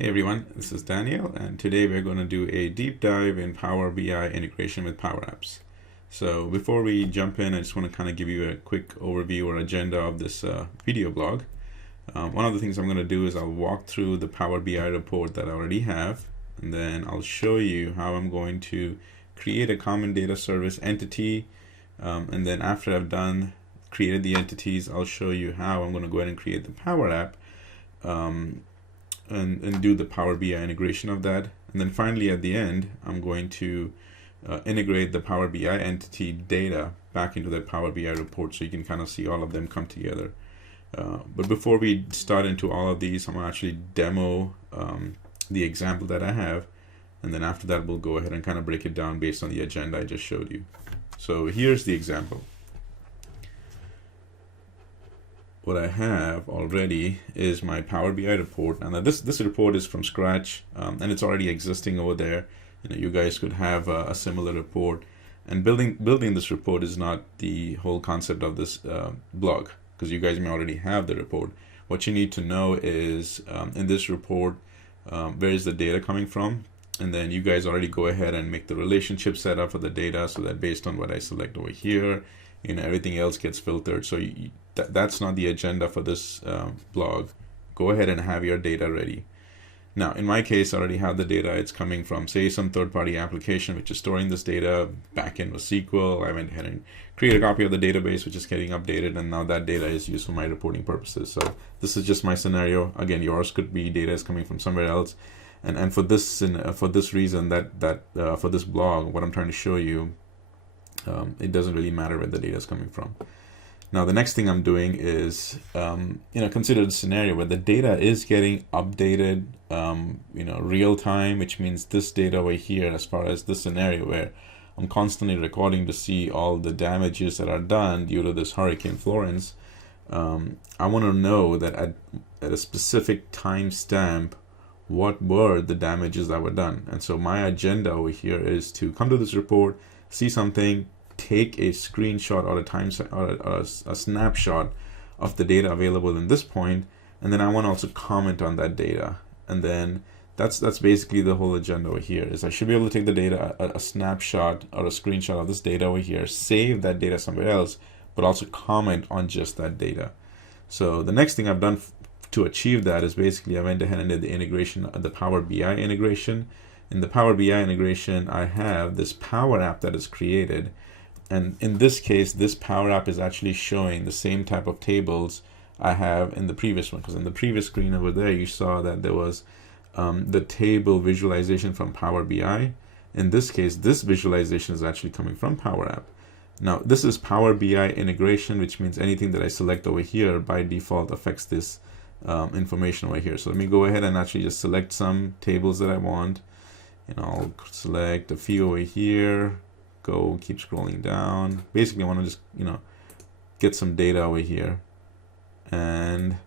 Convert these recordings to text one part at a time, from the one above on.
Hey everyone, this is Daniel, and today we're going to do a deep dive in Power BI integration with PowerApps. So before we jump in, I just want to kind of give you a quick overview or agenda of this video blog. One of the things I'm going to do is I'll walk through the Power BI report that I already have, and then I'll show you how I'm going to create a common data service entity, and then after I've created the entities, I'll show you how I'm going to go ahead and create the Power App. And do the Power BI integration of that. And then finally at the end, I'm going to integrate the Power BI entity data back into that Power BI report so you can kind of see all of them come together. But before we start into all of these, I'm going to actually demo the example that I have. And then after that, we'll go ahead and kind of break it down based on the agenda I just showed you. So here's the example. What I have already is my Power BI report, and this report is from scratch, and it's already existing over there. You guys could have a similar report, and building this report is not the whole concept of this blog, because you guys may already have the report. What you need to know is in this report, where is the data coming from, and then you guys already go ahead and make the relationship set up for the data, so that based on what I select over here, everything else gets filtered. So that's not the agenda for this blog. Go ahead and have your data ready. Now, in my case, I already have the data. It's coming from, say, some third-party application which is storing this data back in with SQL. I went ahead and created a copy of the database, which is getting updated, and now that data is used for my reporting purposes. So this is just my scenario. Again, yours could be data is coming from somewhere else. And for this reason, for this blog, what I'm trying to show you, it doesn't really matter where the data is coming from. Now, the next thing I'm doing is, consider the scenario where the data is getting updated, real time, which means this data over here, as far as this scenario where I'm constantly recording to see all the damages that are done due to this Hurricane Florence. I want to know that at a specific time stamp, what were the damages that were done. And so my agenda over here is to come to this report, see something, take a screenshot or a snapshot of the data available in this point, and then I want to also comment on that data. And then that's basically the whole agenda over here. Is I should be able to take the data, a snapshot or a screenshot of this data over here, save that data somewhere else, but also comment on just that data. So the next thing I've done to achieve that is basically I went ahead and did the integration of the Power BI integration. In the Power BI integration, I have this Power App that is created. And in this case, this Power App is actually showing the same type of tables I have in the previous one. Because in the previous screen over there, you saw that there was the table visualization from Power BI. In this case, this visualization is actually coming from Power App. Now, this is Power BI integration, which means anything that I select over here by default affects this information over here. So let me go ahead and actually just select some tables that I want. I'll select a few over here. Keep scrolling down. Basically, I want to just get some data over here, and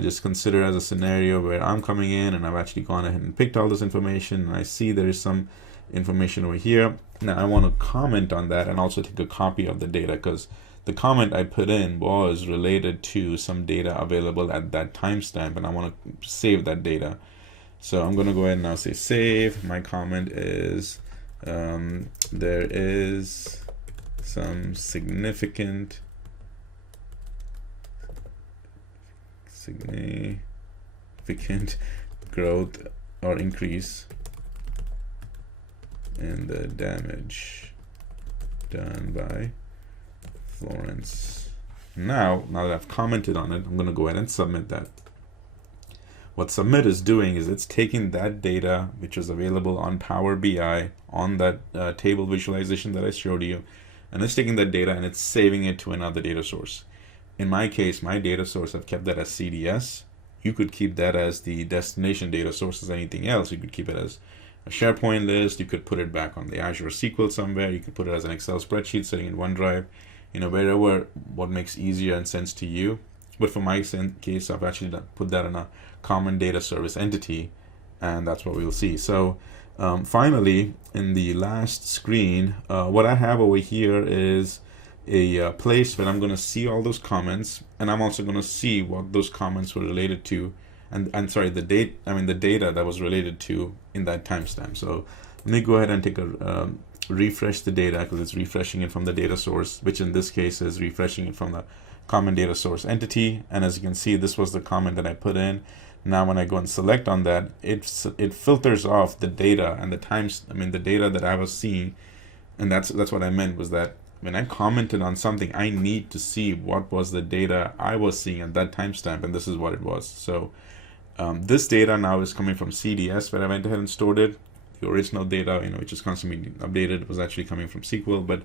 just consider as a scenario where I'm coming in and I've actually gone ahead and picked all this information, and I see there is some information over here. Now I want to comment on that and also take a copy of the data, because the comment I put in was related to some data available at that timestamp, and I want to save that data. So I'm going to go ahead and now say save. My comment is there is some significant growth or increase in the damage done by Florence. Now that I've commented on it, I'm going to go ahead and submit that. What submit is doing is it's taking that data which is available on Power BI on that table visualization that I showed you, and it's taking that data and it's saving it to another data source. In my case, my data source, I've kept that as CDS. You could keep that as the destination data source as anything else. You could keep it as a SharePoint list. You could put it back on the Azure SQL somewhere. You could put it as an Excel spreadsheet sitting in OneDrive, wherever what makes easier and sense to you. But for my case, I've actually put that in a common data service entity, and that's what we'll see. So finally, in the last screen, what I have over here is a place where I'm going to see all those comments, and I'm also going to see what those comments were related to and sorry, the data that was related to in that timestamp. So let me go ahead and take a refresh the data, because it's refreshing it from the data source, which in this case is refreshing it from the common data source entity. And as you can see, this was the comment that I put in. Now when I go and select on that, it filters off the data and the data that I was seeing. And that's what I meant, was that when I commented on something, I need to see what was the data I was seeing at that timestamp, and this is what it was. So this data now is coming from CDS, where I went ahead and stored it. The original data, which is constantly updated, was actually coming from SQL. But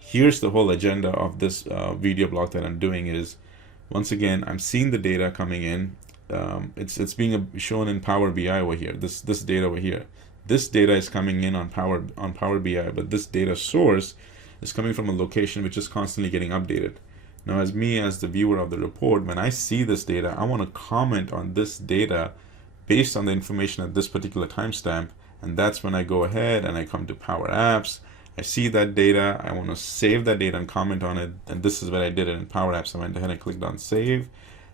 here's the whole agenda of this video blog that I'm doing is, once again, I'm seeing the data coming in. It's being shown in Power BI over here. This data over here. This data is coming in on Power BI, but this data source is coming from a location which is constantly getting updated. Now, as the viewer of the report, when I see this data, I want to comment on this data based on the information at this particular timestamp. And that's when I go ahead and I come to Power Apps. I see that data. I want to save that data and comment on it. And this is what I did in Power Apps. I went ahead and clicked on Save,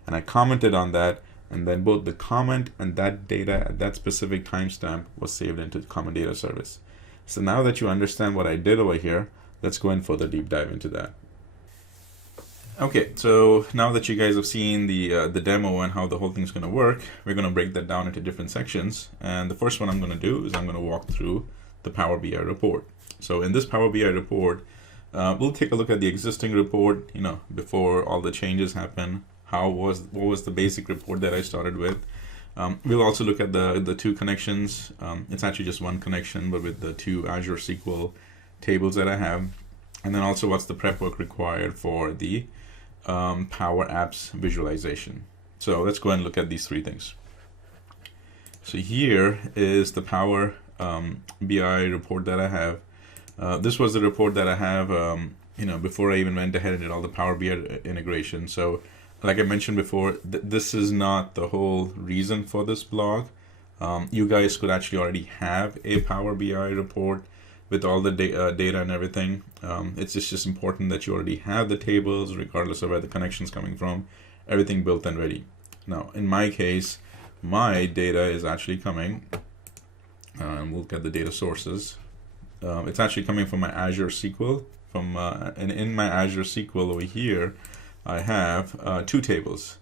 and I commented on that. And then both the comment and that data at that specific timestamp was saved into the Common Data Service. So now that you understand what I did over here, let's go in further deep dive into that. Okay, so now that you guys have seen the demo and how the whole thing's going to work, we're going to break that down into different sections. And the first one I'm going to do is I'm going to walk through the Power BI report. So in this Power BI report, we'll take a look at the existing report, before all the changes happen. What was the basic report that I started with? We'll also look at the two connections. It's actually just one connection, but with the two Azure SQL tables that I have. And then also what's the prep work required for the Power Apps visualization. So let's go ahead and look at these three things. So here is the Power BI report that I have. This was the report that I have, before I even went ahead and did all the Power BI integration. So like I mentioned before, this is not the whole reason for this blog. You guys could actually already have a Power BI report with all the data and everything. It's just important that you already have the tables, regardless of where the connection's coming from, everything built and ready. Now, in my case, my data is actually coming, we'll look at the data sources. It's actually coming from my Azure SQL. And in my Azure SQL over here, I have two tables.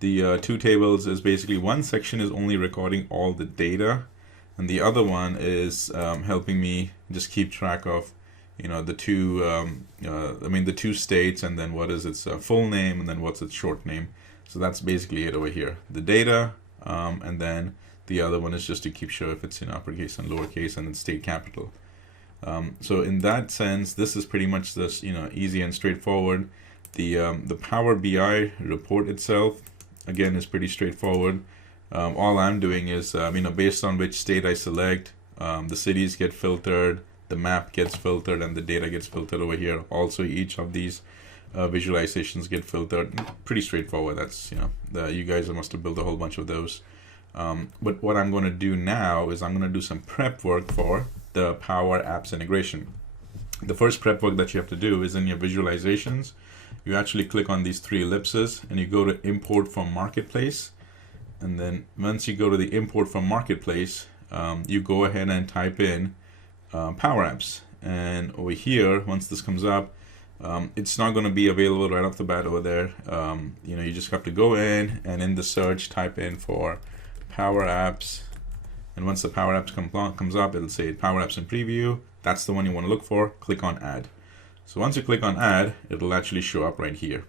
The two tables is basically, one section is only recording all the data, and the other one is helping me just keep track of, the two states, and then what is its full name, and then what's its short name. So that's basically it over here. The data, and then the other one is just to keep sure if it's in uppercase and lowercase, and then state capital. So in that sense, this is pretty much this, easy and straightforward. The Power BI report itself, again, is pretty straightforward. All I'm doing is, based on which state I select, the cities get filtered, the map gets filtered, and the data gets filtered over here. Also, each of these visualizations get filtered. Pretty straightforward. That's, you guys must have built a whole bunch of those. But what I'm going to do now is I'm going to do some prep work for the Power Apps integration. The first prep work that you have to do is in your visualizations. You actually click on these three ellipses and you go to import from marketplace. And then once you go to the import from marketplace, you go ahead and type in Power Apps. And over here, once this comes up, it's not going to be available right off the bat over there. You just have to go in and in the search, type in for Power Apps. And once the Power Apps comes up, it'll say Power Apps in preview. That's the one you want to look for. Click on Add. So once you click on Add, it'll actually show up right here.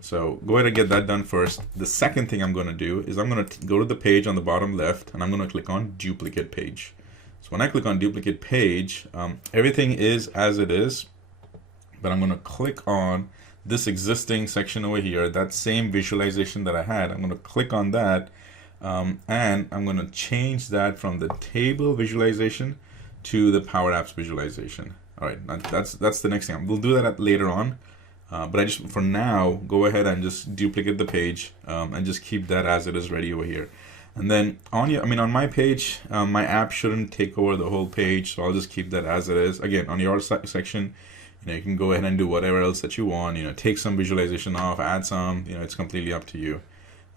So go ahead and get that done first. The second thing I'm going to do is I'm going to go to the page on the bottom left, and I'm going to click on Duplicate Page. So when I click on Duplicate Page, everything is as it is, but I'm going to click on this existing section over here, that same visualization that I had. I'm going to click on that, and I'm going to change that from the table visualization to the Power Apps visualization. All right, that's the next thing. We'll do that later on, but I just, for now, go ahead and just duplicate the page and just keep that as it is ready over here. And then on my page, my app shouldn't take over the whole page, so I'll just keep that as it is. Again, on your section, you can go ahead and do whatever else that you want. Take some visualization off, add some. It's completely up to you.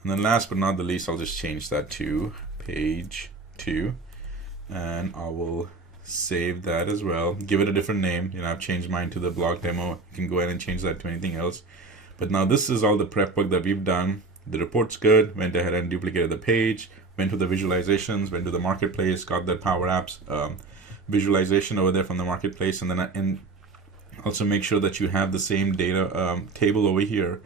And then last but not the least, I'll just change that to page 2, and I will save that as well. Give it a different name. I've changed mine to the blog demo. You can go ahead and change that to anything else. But now this is all the prep work that we've done. The report's good. Went ahead and duplicated the page. Went to the visualizations. Went to the marketplace. Got that PowerApps visualization over there from the marketplace. And then also make sure that you have the same data table over here,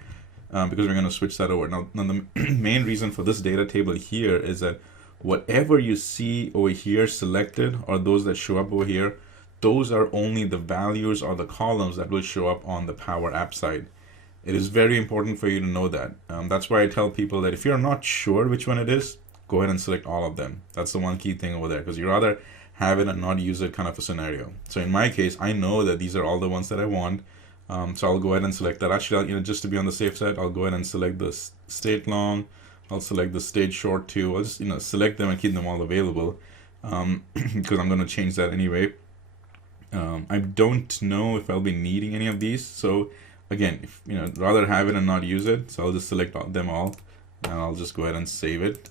because we're going to switch that over. Now the main reason for this data table here is that whatever you see over here selected, or those that show up over here, those are only the values or the columns that will show up on the Power App side. It is very important for you to know that. That's why I tell people that if you're not sure which one it is, go ahead and select all of them. That's the one key thing over there, because you rather have it and not use it kind of a scenario. So in my case, I know that these are all the ones that I want. So I'll go ahead and select that. Actually, just to be on the safe side, I'll go ahead and select the state long. I'll select the state short too. I'll just select them and keep them all available, because I'm going to change that anyway. I don't know if I'll be needing any of these. So again, if rather have it and not use it. So I'll just select them all, and I'll just go ahead and save it.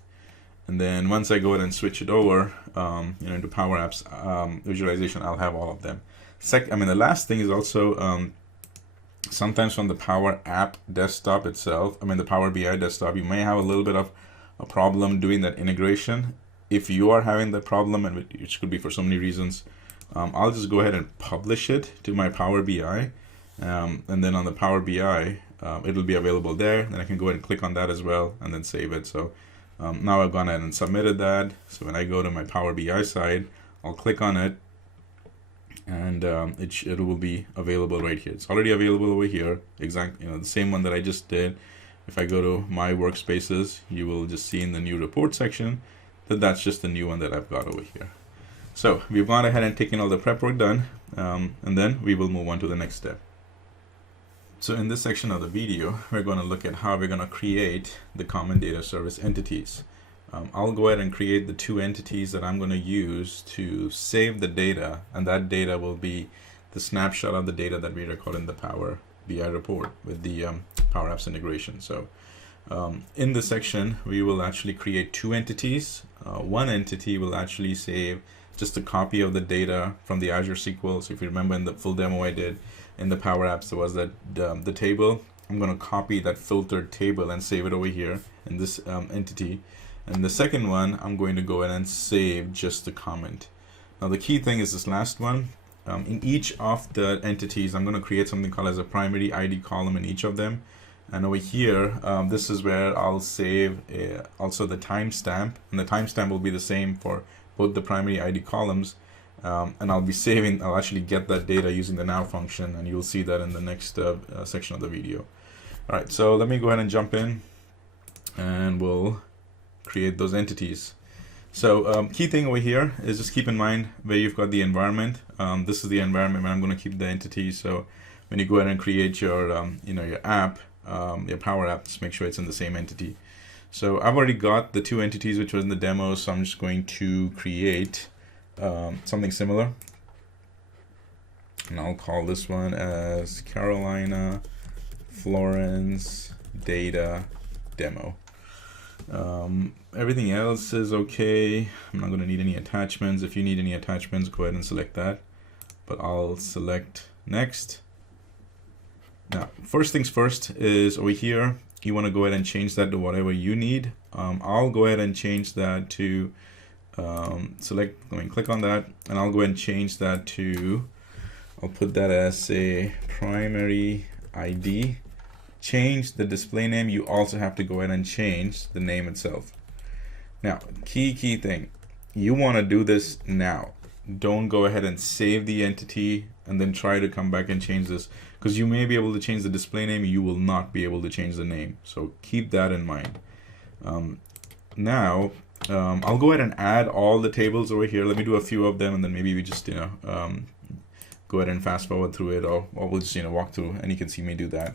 And then once I go ahead and switch it over, into PowerApps visualization, I'll have all of them. The last thing is also sometimes from the Power App desktop itself, the Power BI desktop, you may have a little bit of a problem doing that integration. If you are having that problem, and which could be for so many reasons, I'll just go ahead and publish it to my Power BI, and then on the Power BI, it'll be available there. Then I can go ahead and click on that as well, and then save it. So now I've gone ahead and submitted that. So when I go to my Power BI side, I'll click on it, and it will be available right here. It's already available over here, exactly the same one that I just did. If I go to my workspaces, you will just see in the new report section that that's just the new one that I've got over here. So we've gone ahead and taken all the prep work done, and then we will move on to the next step. So in this section of the video, we're going to look at how we're going to create the common data service entities. I'll go ahead and create the 2 entities that I'm going to use to save the data, and that data will be the snapshot of the data that we record in the Power BI report with the PowerApps integration. So in this section, we will actually create 2 entities. One entity will actually save just a copy of the data from the Azure SQL. So if you remember in the full demo I did in the PowerApps, there was that the table. I'm going to copy that filtered table and save it over here in this entity. And the second one, I'm going to go ahead and save just the comment. Now the key thing is this last one. In each of the entities, I'm going to create something called as a primary ID column in each of them. And over here, this is where I'll save also the timestamp, and the timestamp will be the same for both the primary ID columns. And I'll actually get that data using the now function, and you'll see that in the next section of the video. All right, so let me go ahead and jump in, and we'll create those entities. So key thing over here is just keep in mind where you've got the environment. This is the environment where I'm going to keep the entities. So when you go ahead and create your your app, your Power App, just make sure it's in the same entity. So I've already got the 2 entities which was in the demo, so I'm just going to create something similar, and I'll call this one as Carolina Florence Data Demo. Everything else is okay. I'm not going to need any attachments. If you need any attachments, go ahead and select that, but I'll select next. Now, first things first is over here, you want to go ahead and change that to whatever you need. I'll go ahead and change that to click on that, and I'll go ahead and change that to, I'll put that as a primary ID. Change the display name. You also have to go ahead and change the name itself. Now, key thing, you want to do this now. Don't go ahead and save the entity and then try to come back and change this, because you may be able to change the display name, you will not be able to change the name. So keep that in mind. Now I'll go ahead and add all the tables over here. Let me do a few of them, and then maybe we just go ahead and fast forward through it, or we'll just walk through, and you can see me do that.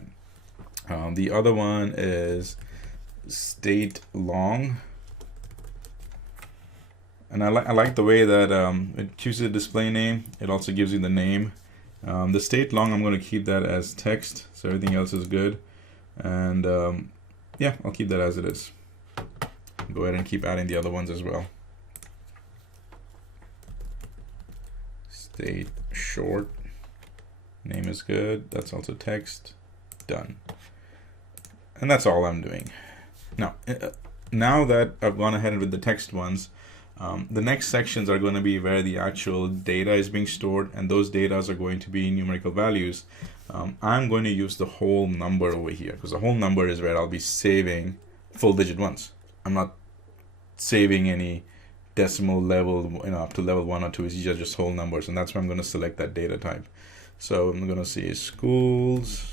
The other one is state long, and I like the way that it chooses a display name. It also gives you the name. The state long, I'm going to keep that as text, so everything else is good, and yeah, I'll keep that as it is. Go ahead and keep adding the other ones as well. State short. Name is good. That's also text. Done. And that's all I'm doing. Now that I've gone ahead with the text ones, the next sections are going to be where the actual data is being stored, and those data are going to be numerical values. I'm going to use the whole number over here, because the whole number is where I'll be saving full digit ones. I'm not saving any decimal level, up to level 1 or 2. It's just whole numbers, and that's why I'm going to select that data type. So I'm going to say schools,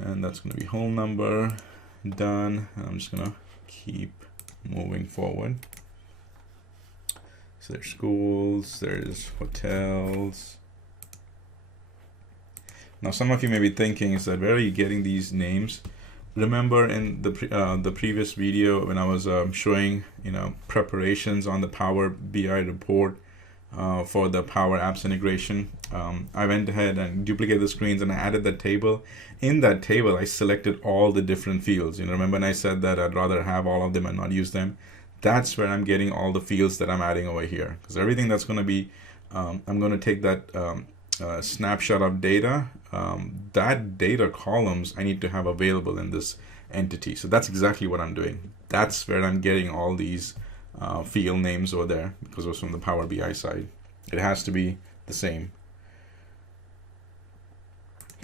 and that's going to be whole number. Done. And I'm just going to keep moving forward. So there's schools, there's hotels. Now some of you may be thinking, is that where are you getting these names? Remember in the previous video when I was showing preparations on the Power BI report for the PowerApps integration, I went ahead and duplicated the screens and I added that table. In that table, I selected all the different fields. Remember when I said that I'd rather have all of them and not use them? That's where I'm getting all the fields that I'm adding over here. Because everything that's going to be, I'm going to take that snapshot of data. That data columns I need to have available in this entity. So that's exactly what I'm doing. That's where I'm getting all these field names over there, because it was from the Power BI side. It has to be the same.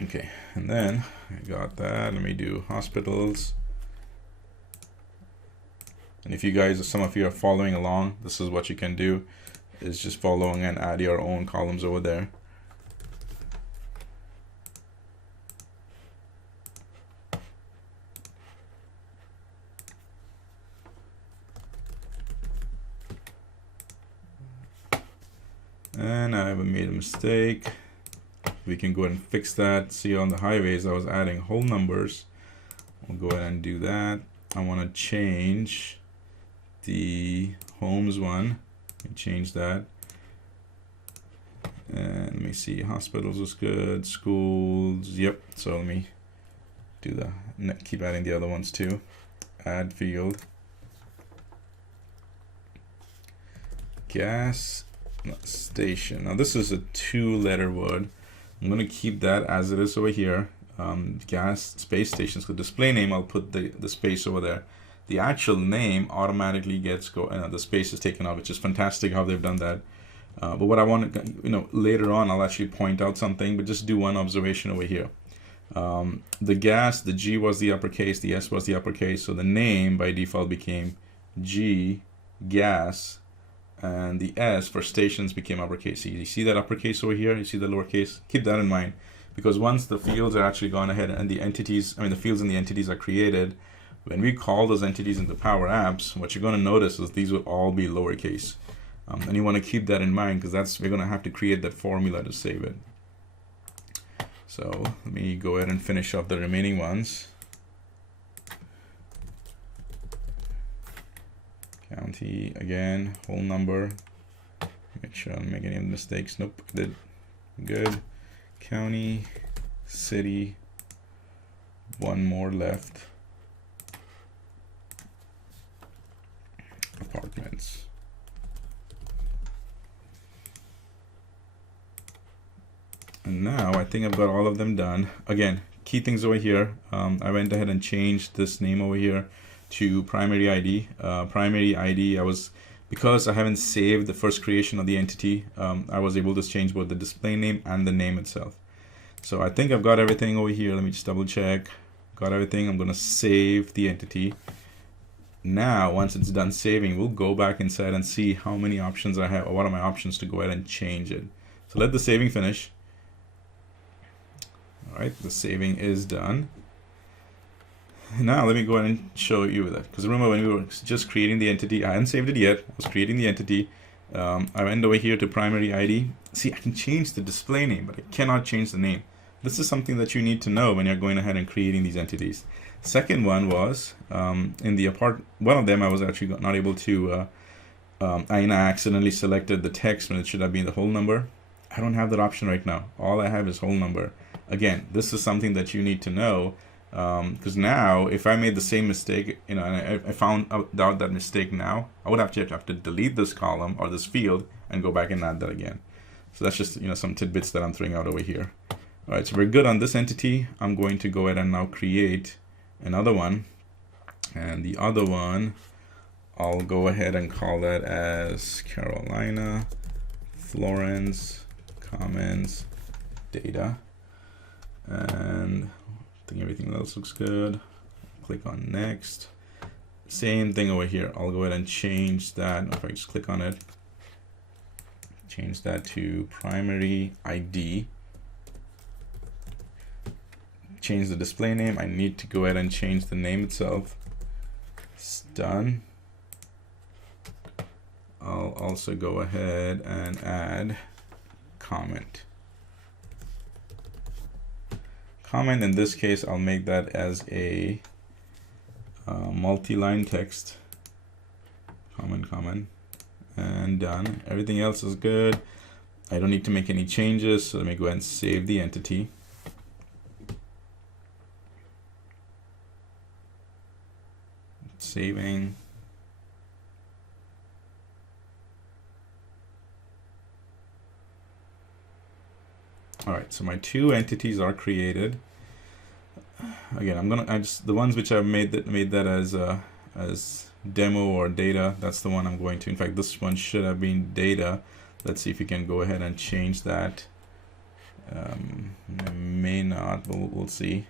Okay, and then I got that. Let me do hospitals. And if you guys, some of you are following along, this is what you can do, is just following and add your own columns over there. And I haven't made a mistake. We can go ahead and fix that. See, on the highways, I was adding whole numbers. We'll go ahead and do that. I want to change the homes one. Let me change that. And let me see, hospitals was good, schools, yep. So let me do keep adding the other ones too. Add field. Gas station. Now this is a 2-letter word. I'm going to keep that as it is over here. Gas space stations. So display name, I'll put the space over there. The actual name automatically gets the space is taken out, which is fantastic how they've done that. But what I want to, later on, I'll actually point out something, but just do one observation over here. The gas, the G was the uppercase, the S was the uppercase, so the name by default became G gas, and the S for stations became uppercase. You see that uppercase over here? You see the lowercase? Keep that in mind, because once the fields are actually gone ahead and the entities, the fields and the entities are created, when we call those entities into Power Apps, what you're going to notice is these will all be lowercase. And you want to keep that in mind, because we're going to have to create that formula to save it. So let me go ahead and finish up the remaining ones. County, again, whole number. Make sure I don't make any mistakes. Nope, did good. County, city, one more left. Apartments. And now I think I've got all of them done. Again, key things over here. I went ahead and changed this name over here to primary ID. Primary ID, because I haven't saved the first creation of the entity, I was able to change both the display name and the name itself. So I think I've got everything over here. Let me just double check. Got everything. I'm going to save the entity. Now, once it's done saving, we'll go back inside and see how many options I have, or what are my options to go ahead and change it. So let the saving finish. All right, the saving is done. Now let me go ahead and show you that, because remember when we were just creating the entity, I hadn't saved it yet. I was creating the entity. I went over here to primary ID. See, I can change the display name, but I cannot change the name. This is something that you need to know when you're going ahead and creating these entities. Second one was in the one of them I was actually not able to. I accidentally selected the text when it should have been the whole number. I don't have that option right now. All I have is whole number. Again, this is something that you need to know Because now, if I made the same mistake, and I found out that mistake now, I would have to delete this column or this field and go back and add that again. So that's just some tidbits that I'm throwing out over here. All right, so we're good on this entity. I'm going to go ahead and now create another one, and the other one, I'll go ahead and call that as Carolina, Florence, comments, data, and I think everything else looks good. Click on next. Same thing over here. I'll go ahead and change that. If I just click on it, change that to primary ID. Change the display name. I need to go ahead and change the name itself. It's done. I'll also go ahead and add comment. Comment, in this case, I'll make that as a multi-line text. Comment, and done. Everything else is good. I don't need to make any changes, so let me go ahead and save the entity. Saving. All right, so my two entities are created. Again, the ones which I've made that as demo or data. That's the one I'm going to. In fact, this one should have been data. Let's see if we can go ahead and change that. May not, but we'll see.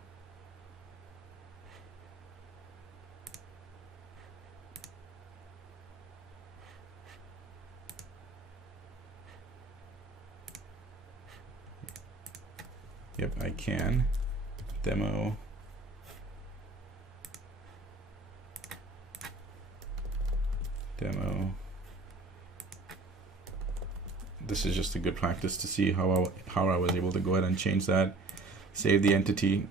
Yep, I can. Demo. This is just a good practice to see how I was able to go ahead and change that. Save the entity.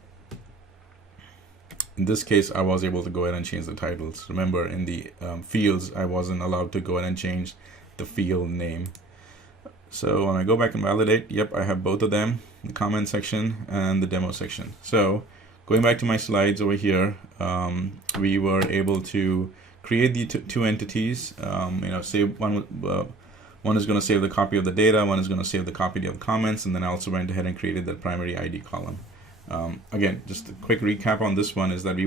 In this case, I was able to go ahead and change the titles. Remember, in the fields, I wasn't allowed to go ahead and change the field name. So when I go back and validate, yep, I have both of them, the comment section and the demo section. So going back to my slides over here, we were able to create the two entities. Save one is going to save the copy of the data, one is going to save the copy of the comments, and then I also went ahead and created that primary ID column. Again, just a quick recap on this one is that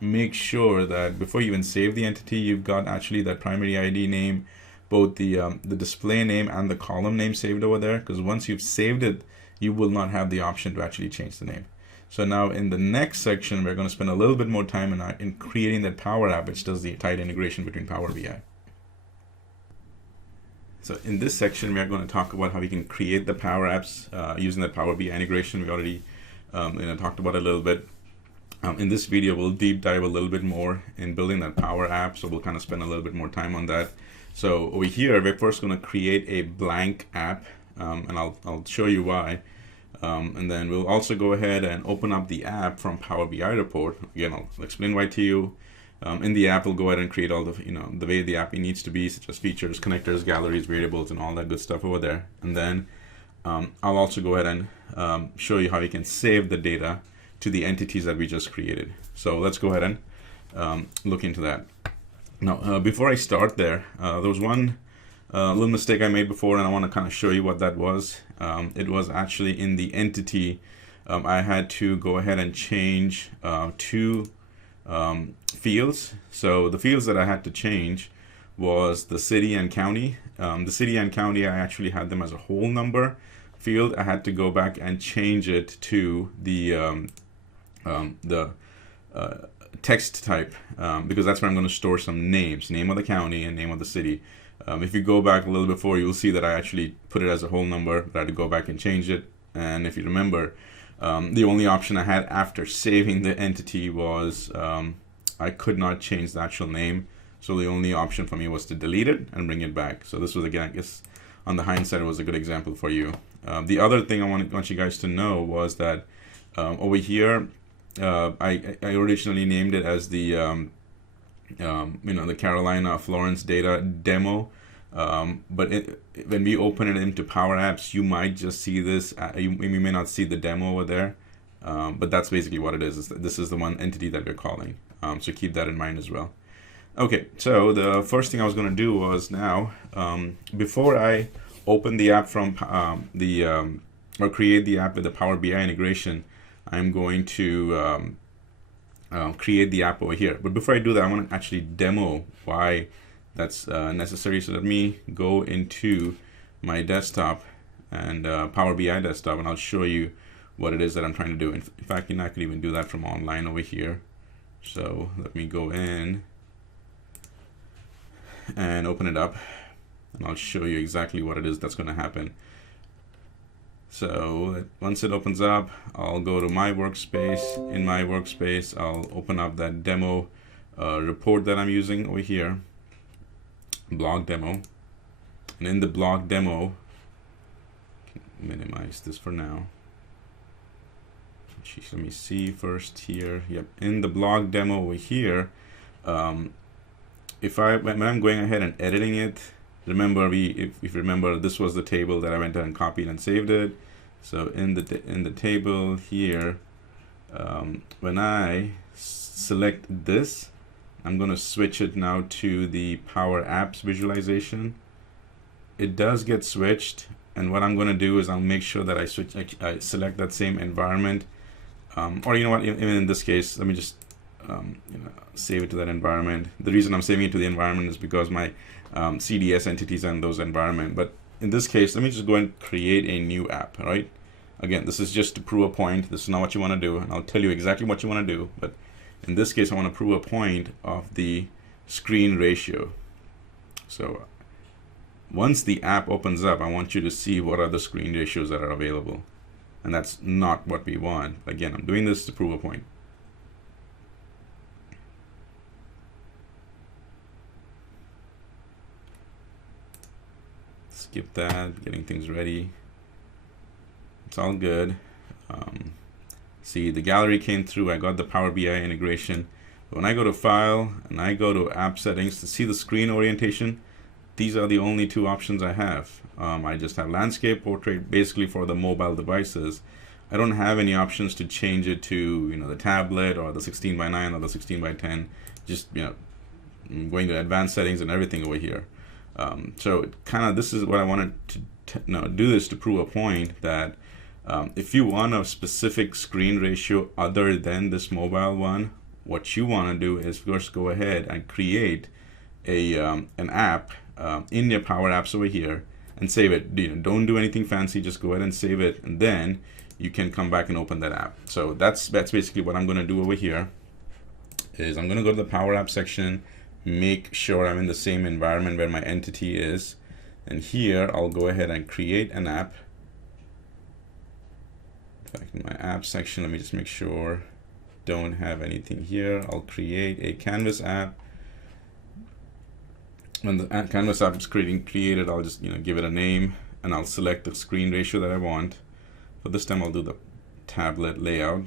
make sure that before you even save the entity, you've got actually that primary ID name, both the display name and the column name saved over there, because once you've saved it, you will not have the option to actually change the name. So now in the next section, we're going to spend a little bit more time in creating that Power App, which does the tight integration between Power BI. So in this section, we are going to talk about how we can create the Power Apps using the Power BI integration. We already talked about it a little bit. In this video, we'll deep dive a little bit more in building that Power App, so we'll kind of spend a little bit more time on that. So over here, we're first going to create a blank app, and I'll show you why. And then we'll also go ahead and open up the app from Power BI report. Again, I'll explain why to you. In the app, we'll go ahead and create all the the way the app needs to be, such as features, connectors, galleries, variables, and all that good stuff over there. And then I'll also go ahead and show you how you can save the data to the entities that we just created. So let's go ahead and look into that. Now, before I start there was one little mistake I made before, and I want to kind of show you what that was. It was actually in the entity. I had to go ahead and change two fields. So the fields that I had to change was the city and county. The city and county, I actually had them as a whole number field. I had to go back and change it to the text type, because that's where I'm going to store some names, name of the county and name of the city. If you go back a little before, you'll see that I actually put it as a whole number, but I had to go back and change it. And if you remember, the only option I had after saving the entity was I could not change the actual name. So the only option for me was to delete it and bring it back. So this was, again, I guess on the hindsight, it was a good example for you. The other thing I want you guys to know was that over here, I originally named it as the the Carolina Florence data demo, but when we open it into Power Apps, you might just see this. You may not see the demo over there. but that's basically what it is. This is the one entity that we're calling. So keep that in mind as well. Okay, so the first thing I was going to do was now, before I open the app from or create the app with the Power BI integration, I'm going to create the app over here. But before I do that, I want to actually demo why that's necessary. So let me go into my desktop and Power BI desktop, and I'll show you what it is that I'm trying to do. In fact, I can even do that from online over here. So let me go in and open it up, and I'll show you exactly what it is that's going to happen. So once it opens up, I'll go to my workspace. In my workspace, I'll open up that demo report that I'm using over here, blog demo. And in the blog demo, minimize this for now. Jeez, let me see first here. Yep, in the blog demo over here, when I'm going ahead and editing it, remember if you remember, this was the table that I went ahead and copied and saved it. So in the table here, when I select this, I'm going to switch it now to the PowerApps visualization. It does get switched, and what I'm going to do is I'll make sure that I select that same environment, or you know what, even in this case, let me just save it to that environment. The reason I'm saving it to the environment is because my CDS entities are in those environment. But in this case, let me just go and create a new app. All right. Again, this is just to prove a point. This is not what you want to do, and I'll tell you exactly what you want to do. But in this case, I want to prove a point of the screen ratio. So once the app opens up, I want you to see what are the screen ratios that are available. And that's not what we want. Again, I'm doing this to prove a point. Skip that, getting things ready. It's all good. See, the gallery came through. I got the Power BI integration. But when I go to File and I go to App Settings to see the screen orientation, these are the only two options I have. I just have Landscape, Portrait, basically for the mobile devices. I don't have any options to change it to the tablet or the 16:9 or the 16:10. Just I'm going to Advanced Settings and everything over here. So this is what I wanted to do, is to prove a point that if you want a specific screen ratio other than this mobile one, what you want to do is first go ahead and create an app in your Power Apps over here and save it. Don't do anything fancy, just go ahead and save it, and then you can come back and open that app. So that's basically what I'm going to do over here. Is I'm going to go to the Power Apps section, make sure I'm in the same environment where my entity is, and here I'll go ahead and create an app. In fact, in my app section, let me just make sure don't have anything here. I'll create a Canvas app. When the Canvas app is created, I'll just give it a name, and I'll select the screen ratio that I want. For this time, I'll do the tablet layout.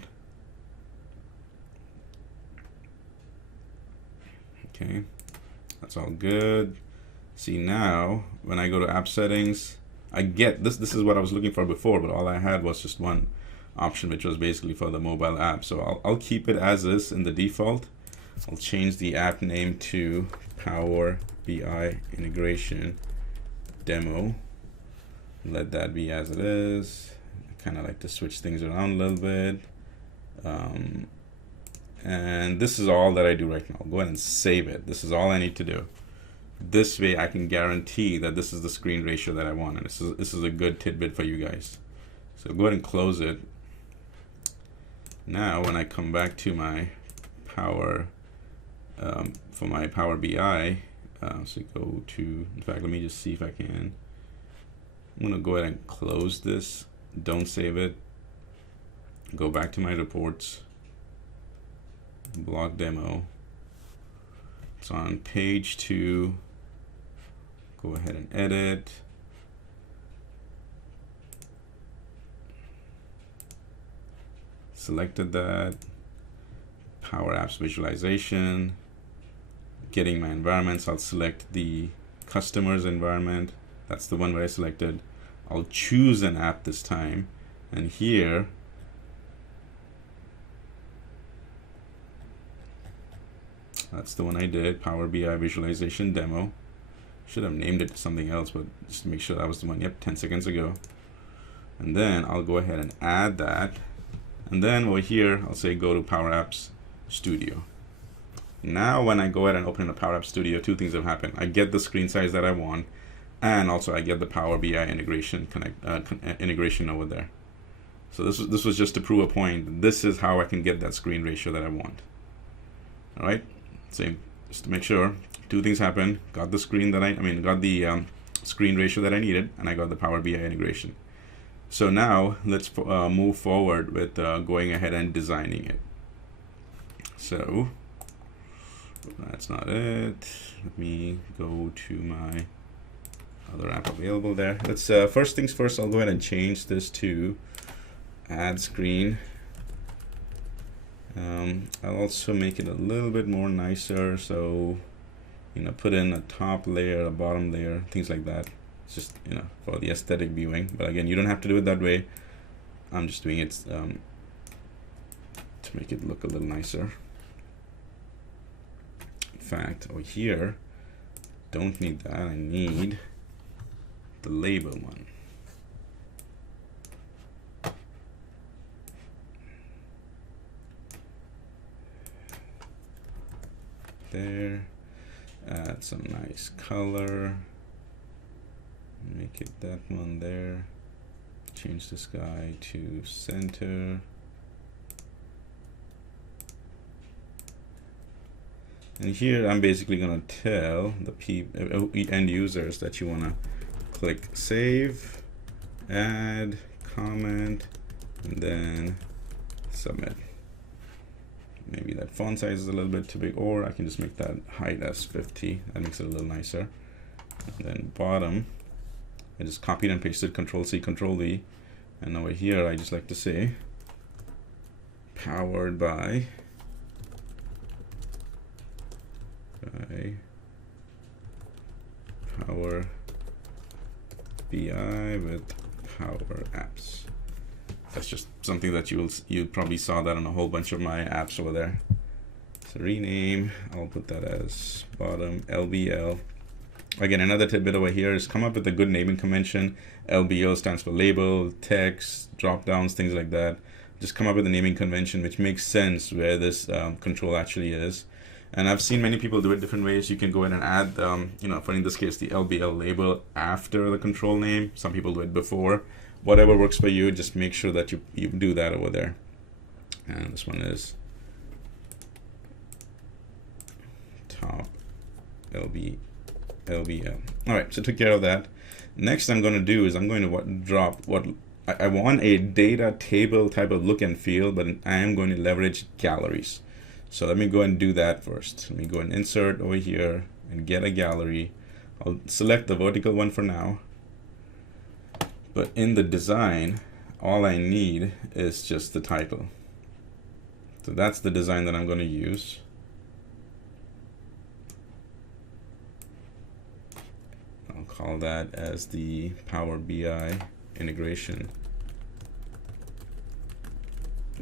Okay, that's all good. See, now when I go to App Settings, I get this. This is what I was looking for before, but all I had was just one option, which was basically for the mobile app. So I'll keep it as is in the default. I'll change the app name to Power BI Integration Demo. Let that be as it is. I kind of like to switch things around a little bit. And this is all that I do right now. I'll go ahead and save it. This is all I need to do. This way I can guarantee that this is the screen ratio that I want, and this is a good tidbit for you guys. So go ahead and close it. Now when I come back to my Power for my Power BI, so go to, in fact, let me just see if I can. I'm going to go ahead and close this. Don't save it. Go back to my reports. Blog demo. It's on page 2. Go ahead and edit. Selected that. Power Apps visualization. Getting my environments, I'll select the customer's environment. That's the one where I selected. I'll choose an app this time, and here That's the one I did, Power BI Visualization Demo. Should have named it something else, but just to make sure that was the one. Yep, 10 seconds ago. And then I'll go ahead and add that. And then over here, I'll say go to PowerApps Studio. Now when I go ahead and open the PowerApps Studio, two things have happened. I get the screen size that I want, and also I get the Power BI integration integration over there. So this was just to prove a point. This is how I can get that screen ratio that I want. All right, same, just to make sure, two things happen. Got the screen that got the screen ratio that I needed, and I got the Power BI integration. So now let's move forward with going ahead and designing it. So that's not it. Let me go to my other app available there. Let's first things first, I'll go ahead and change this to add screen. I'll also make it a little bit more nicer, so put in a top layer, a bottom layer, things like that. It's just for the aesthetic viewing, but again, you don't have to do it that way. I'm just doing it to make it look a little nicer. In fact, over here, don't need that. I need the label one. There, add some nice color, make it that one there, change this guy to center, and here I'm basically going to tell the end users that you want to click save, add, comment, and then submit. Maybe that font size is a little bit too big, or I can just make that height as 50. That makes it a little nicer. And then bottom, I just copied and pasted, Control C, Control V. And over here, I just like to say, powered by Power BI with PowerApps. That's just something that you probably saw that on a whole bunch of my apps over there. So rename, I'll put that as bottom LBL. Again, another tidbit over here is come up with a good naming convention. LBL stands for label, text, drop downs, things like that. Just come up with a naming convention which makes sense where this control actually is. And I've seen many people do it different ways. You can go ahead and add, for in this case, the LBL label after the control name. Some people do it before. Whatever works for you, just make sure that you do that over there. And this one is top LBL. All right, so took care of that. Next I'm going to do is I'm going to drop what I want, a data table type of look and feel, but I am going to leverage galleries. So let me go and do that first. Let me go and insert over here and get a gallery. I'll select the vertical one for now. But in the design, all I need is just the title. So that's the design that I'm going to use. I'll call that as the Power BI integration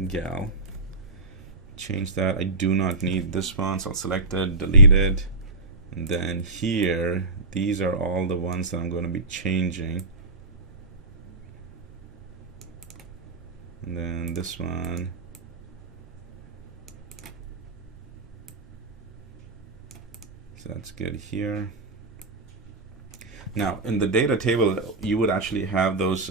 gal. Change that. I do not need this one, so I'll select it, delete it. And then here, these are all the ones that I'm going to be changing. And then this one, so that's good here. Now in the data table, you would actually have those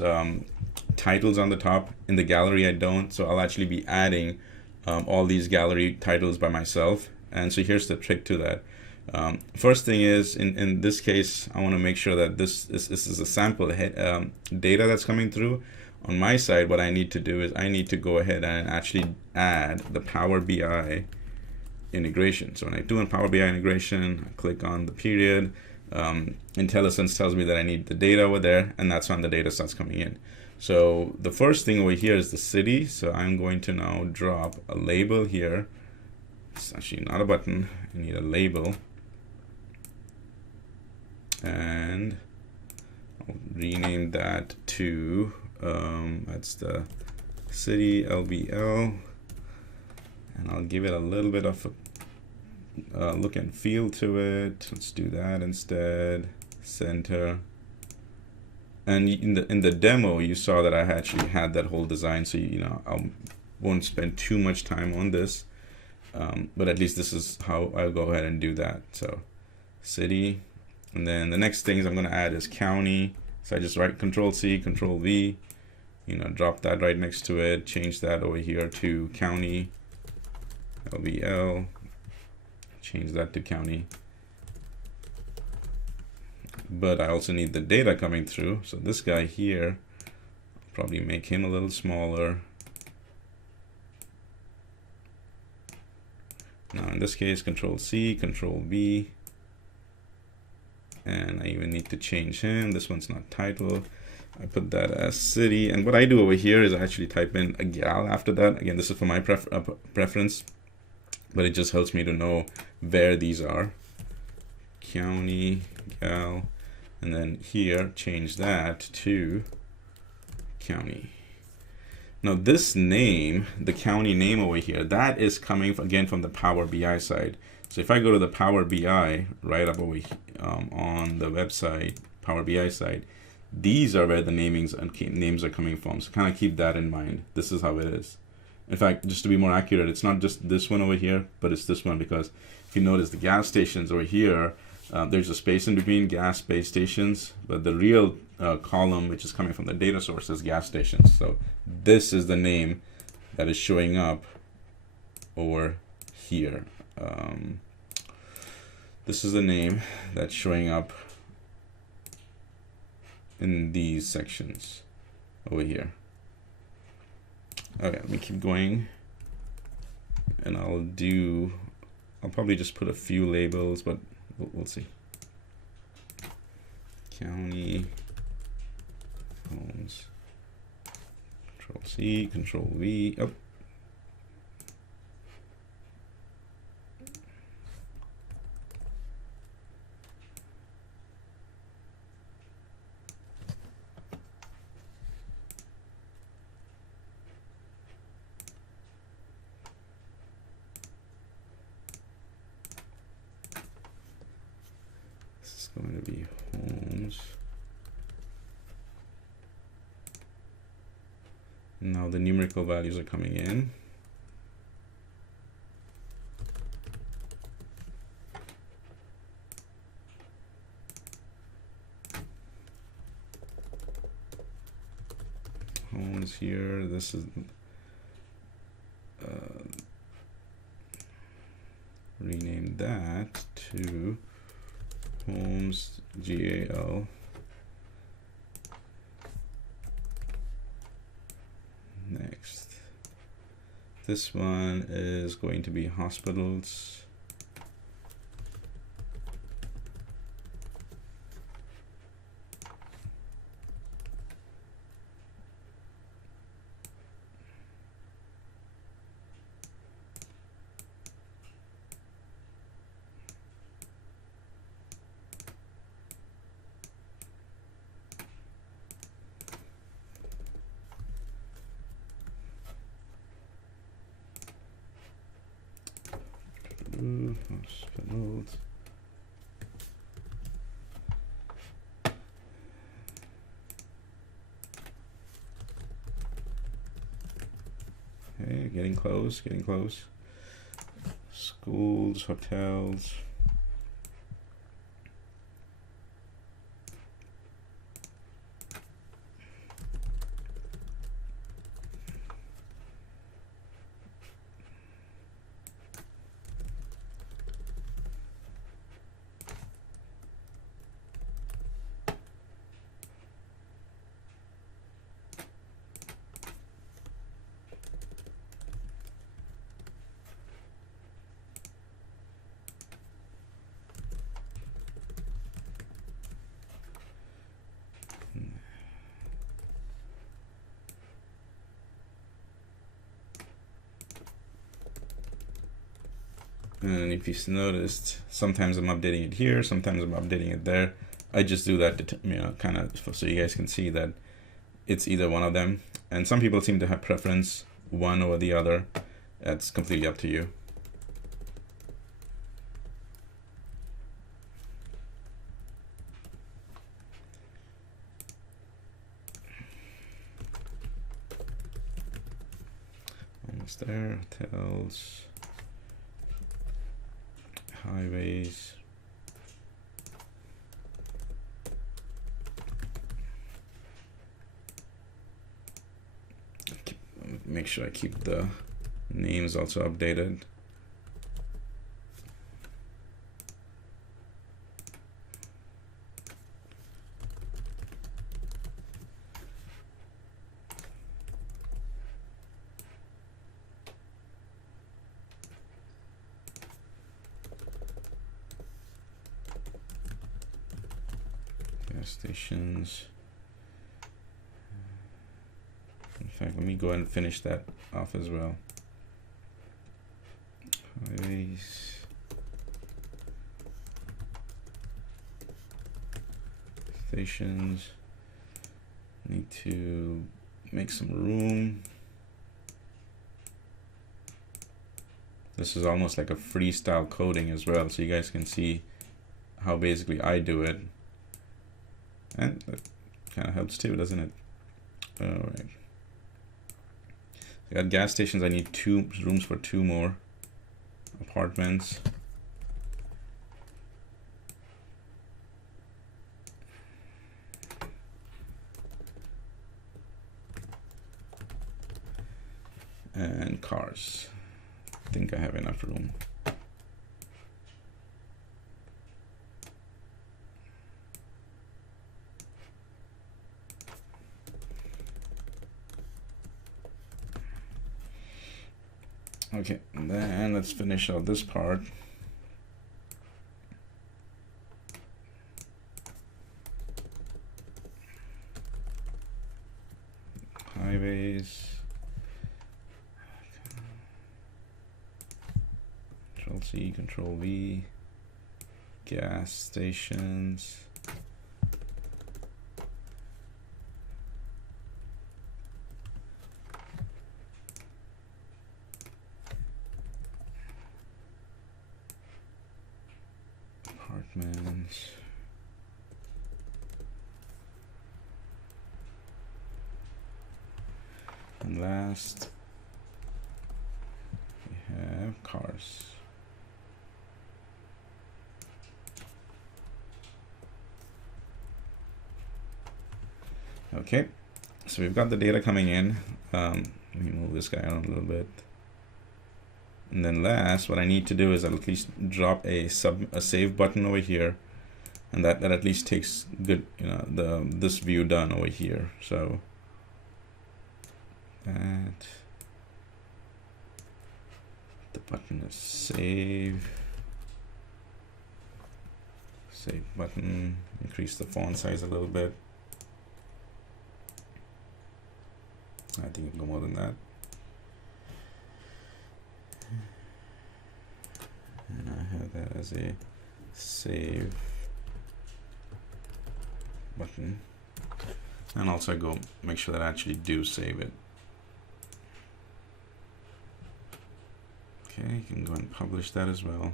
titles on the top. In the gallery, I don't, so I'll actually be adding all these gallery titles by myself. And so here's the trick to that. First thing is, in this case, I want to make sure that this is a sample data that's coming through. On my side, what I need to do is I need to go ahead and actually add the Power BI integration. So when I do a Power BI integration, I click on the period. IntelliSense tells me that I need the data over there, and that's when the data starts coming in. So the first thing over here is the city. So I'm going to now drop a label here. It's actually not a button. I need a label. And I'll rename that to that's the city LBL, and I'll give it a little bit of a look and feel to it. Let's do that instead. Center. And in the demo, you saw that I actually had that whole design. So I won't spend too much time on this, but at least this is how I'll go ahead and do that. So city, and then the next things I'm going to add is county. So I just write Control C, Control V, drop that right next to it, change that over here to county, LVL, change that to county. But I also need the data coming through. So this guy here, probably make him a little smaller. Now in this case, Control C, Control V. And I even need to change him. This one's not title. I put that as city. And what I do over here is I actually type in a gal after that. Again, this is for my preference, but it just helps me to know where these are. County, gal, and then here, change that to county. Now this name, the county name over here, that is coming again from the Power BI side. So if I go to the Power BI right up over here, on the website, Power BI side, these are where the names are coming from. So kind of keep that in mind. This is how it is. In fact, just to be more accurate, it's not just this one over here, but it's this one, because if you notice the gas stations over here, there's a space in between gas space stations, but the real column, which is coming from the data source, is gas stations. So this is the name that is showing up over here. This is the name that's showing up in these sections over here. Okay, let me keep going, and I'll probably just put a few labels, but we'll see. County, homes, Control C, Control V. Oh. Going to be homes. Now the numerical values are coming in. Homes here. This is rename that to homes GAL. Next, this one is going to be hospitals. Hospitals. Okay, getting close, getting close. Schools, hotels. And if you've noticed, sometimes I'm updating it here, sometimes I'm updating it there. I just do that to, kind of so you guys can see that it's either one of them. And some people seem to have preference one over the other. That's completely up to you. Almost there. Hotels, highways. Make sure I keep the names also updated. Gas stations. In fact, let me go ahead and finish that off as well. Highways. Stations. Need to make some room. This is almost like a freestyle coding as well, so you guys can see how basically I do it. And that kind of helps too, doesn't it? All right. I got gas stations. I need 2 rooms for 2 more apartments. And cars. I think I have enough room. Okay, and then let's finish out this part. Highways. Control C, Control V. Gas stations. Apartments. And last, we have cars. Okay, so we've got the data coming in. Let me move this guy around a little bit. And then last, what I need to do is at least drop a save button over here, and that at least takes good, this view done over here. So that the button is save button. Increase the font size a little bit. I think it can go more than that. And I have that as a save button. And also I go make sure that I actually do save it. Okay, you can go and publish that as well.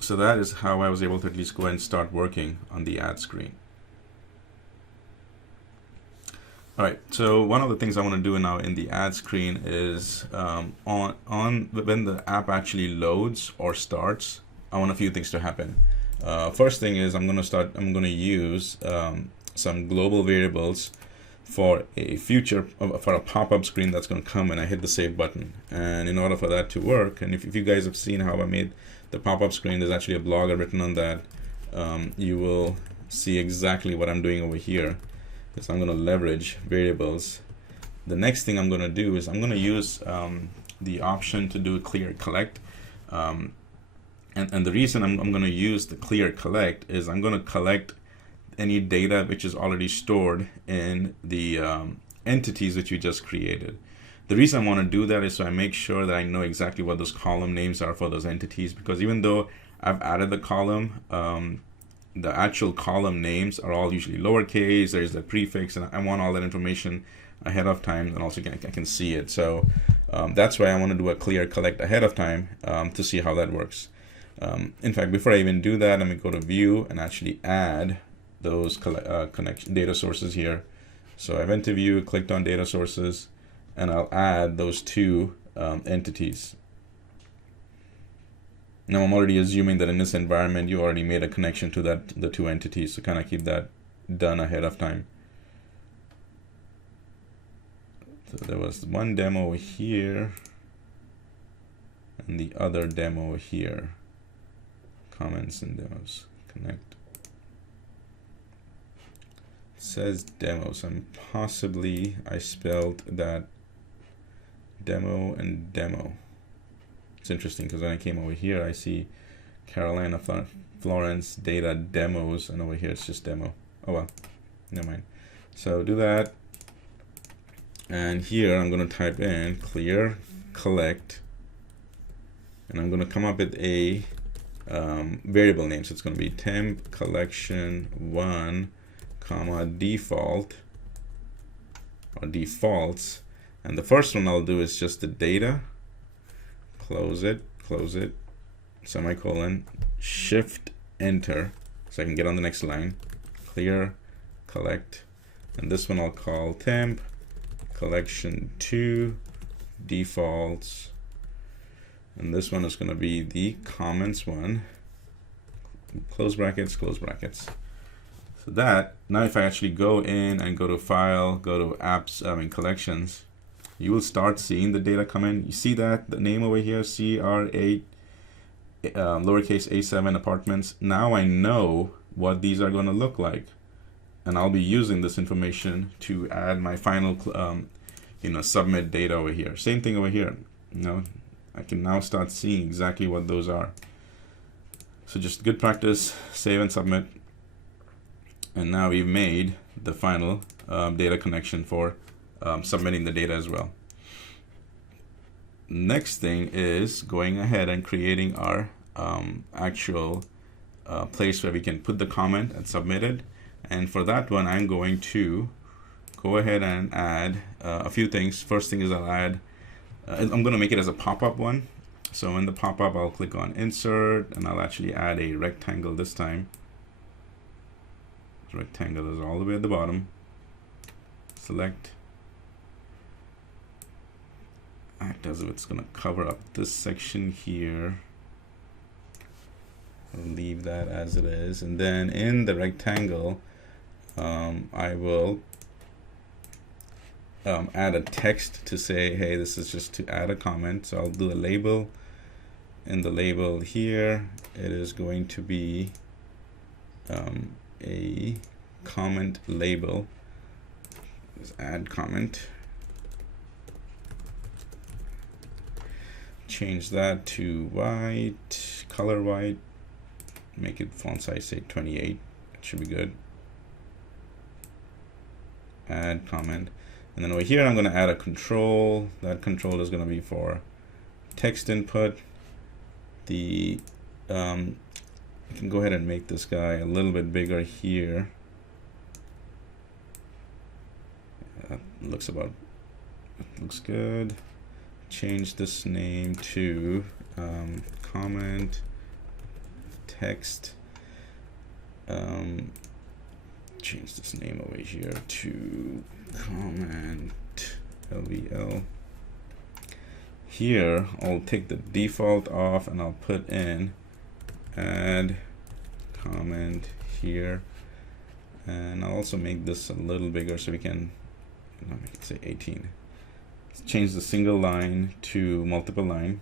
So that is how I was able to at least go ahead and start working on the ad screen. All right, so one of the things I want to do now in the ad screen is when the app actually loads or starts, I want a few things to happen. First thing is I'm going to use some global variables for a pop-up screen that's going to come when I hit the save button. And in order for that to work, and if you guys have seen how I made the pop-up screen, there's actually a blog written on that. You will see exactly what I'm doing over here. So I'm going to leverage variables. The next thing I'm going to do is I'm going to use the option to do clear collect. And the reason I'm going to use the clear collect is I'm going to collect any data which is already stored in the entities that you just created. The reason I want to do that is so I make sure that I know exactly what those column names are for those entities, because even though I've added the column, the actual column names are all usually lowercase. There's the prefix, and I want all that information ahead of time, and also I can see it. So that's why I want to do a clear collect ahead of time to see how that works. In fact, before I even do that, let me go to view and actually add those connection data sources here. So I went to view, clicked on data sources, and I'll add those two entities. Now I'm already assuming that in this environment you already made a connection to the two entities, so kind of keep that done ahead of time. So there was one demo here and the other demo here. Comments and demos, connect. It says demos, and possibly I spelled that demo and demo. It's interesting because when I came over here, I see Carolina, Florence, data, demos, and over here it's just demo. Oh well, never mind. So do that. And here I'm going to type in clear collect, and I'm going to come up with a variable name. So it's going to be temp collection 1, comma default or defaults. And the first one I'll do is just the data. Close it, semicolon, shift enter, so I can get on the next line. Clear collect, and this one I'll call temp collection 2 defaults, and this one is going to be the comments one. Close brackets, close brackets. So that now if I actually go in and go to file, go to apps, collections, you will start seeing the data come in. You see that the name over here, CR8 lowercase a7 apartments. Now I know what these are going to look like, and I'll be using this information to add my final submit data over here. Same thing over here. I can now start seeing exactly what those are. So just good practice, save and submit, and now we've made the final data connection for submitting the data as well. Next thing is going ahead and creating our actual place where we can put the comment and submit it. And for that one, I'm going to go ahead and add a few things. First thing is I'll add, I'm going to make it as a pop-up one. So in the pop-up, I'll click on insert, and I'll actually add a rectangle this time. This rectangle is all the way at the bottom. Select. Act as if it's going to cover up this section here. I'll leave that as it is, and then in the rectangle I will add a text to say, hey, this is just to add a comment. So I'll do a label. In the label here, it is going to be a comment label. Just add comment. Change that to white, color white, make it font size, say 28, it should be good. Add comment, and then over here I'm going to add a control. That control is going to be for text input. The you can go ahead and make this guy a little bit bigger here. Looks good. Change this name to comment text. Change this name over here to comment LVL. Here I'll take the default off and I'll put in add comment here, and I'll also make this a little bigger so we can make it say 18. Change the single line to multiple line.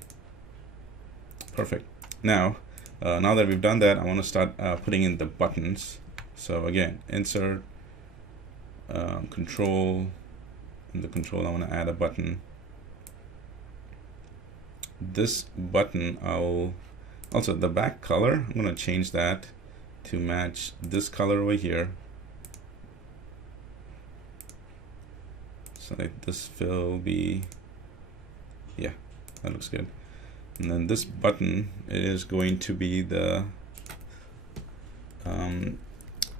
Perfect. Now that we've done that, I want to start putting in the buttons. So again, insert, control. In the control, I want to add a button. This button, I'll also the back color, I'm going to change that to match this color over here. So let this fill be, yeah, that looks good. And then this button is going to be the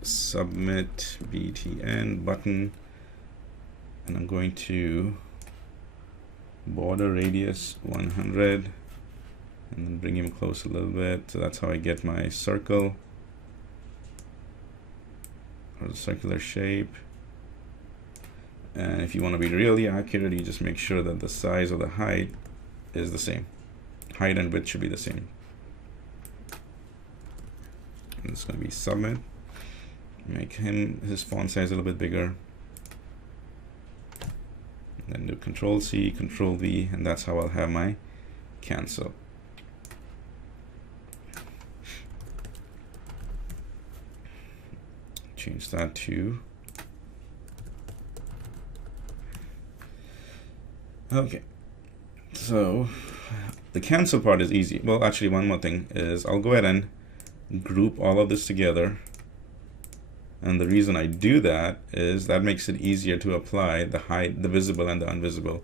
submit btn button, and I'm going to border radius 100 and then bring him close a little bit. So that's how I get my circle or the circular shape. And if you want to be really accurate, you just make sure that the size of the height is the same. Height and width should be the same. And it's going to be submit. Make his font size a little bit bigger. And then do Control C, Control V, and that's how I'll have my cancel. Change that to okay. So the cancel part is easy. Well, actually, one more thing is I'll go ahead and group all of this together. And the reason I do that is that makes it easier to apply the height, the visible and the invisible.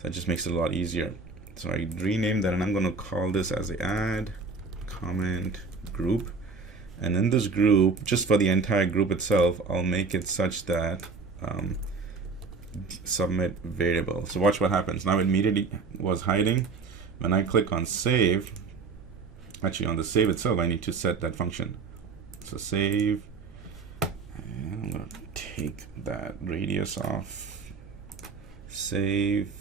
So it just makes it a lot easier. So I rename that, and I'm going to call this as the add comment group. And in this group, just for the entire group itself, I'll make it such that submit variable. So watch what happens. Now it immediately was hiding. When I click on save, actually on the save itself, I need to set that function. So save, and I'm going to take that radius off. Save,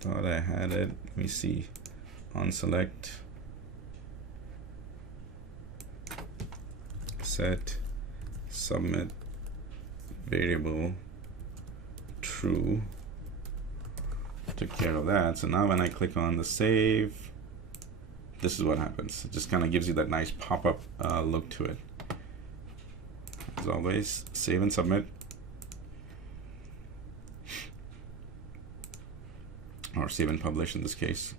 thought I had it. Let me see. On select. Set submit variable true. Took care of that. So now when I click on the save, this is what happens. It just kind of gives you that nice pop-up look to it. As always, save and submit. Or save and publish in this case.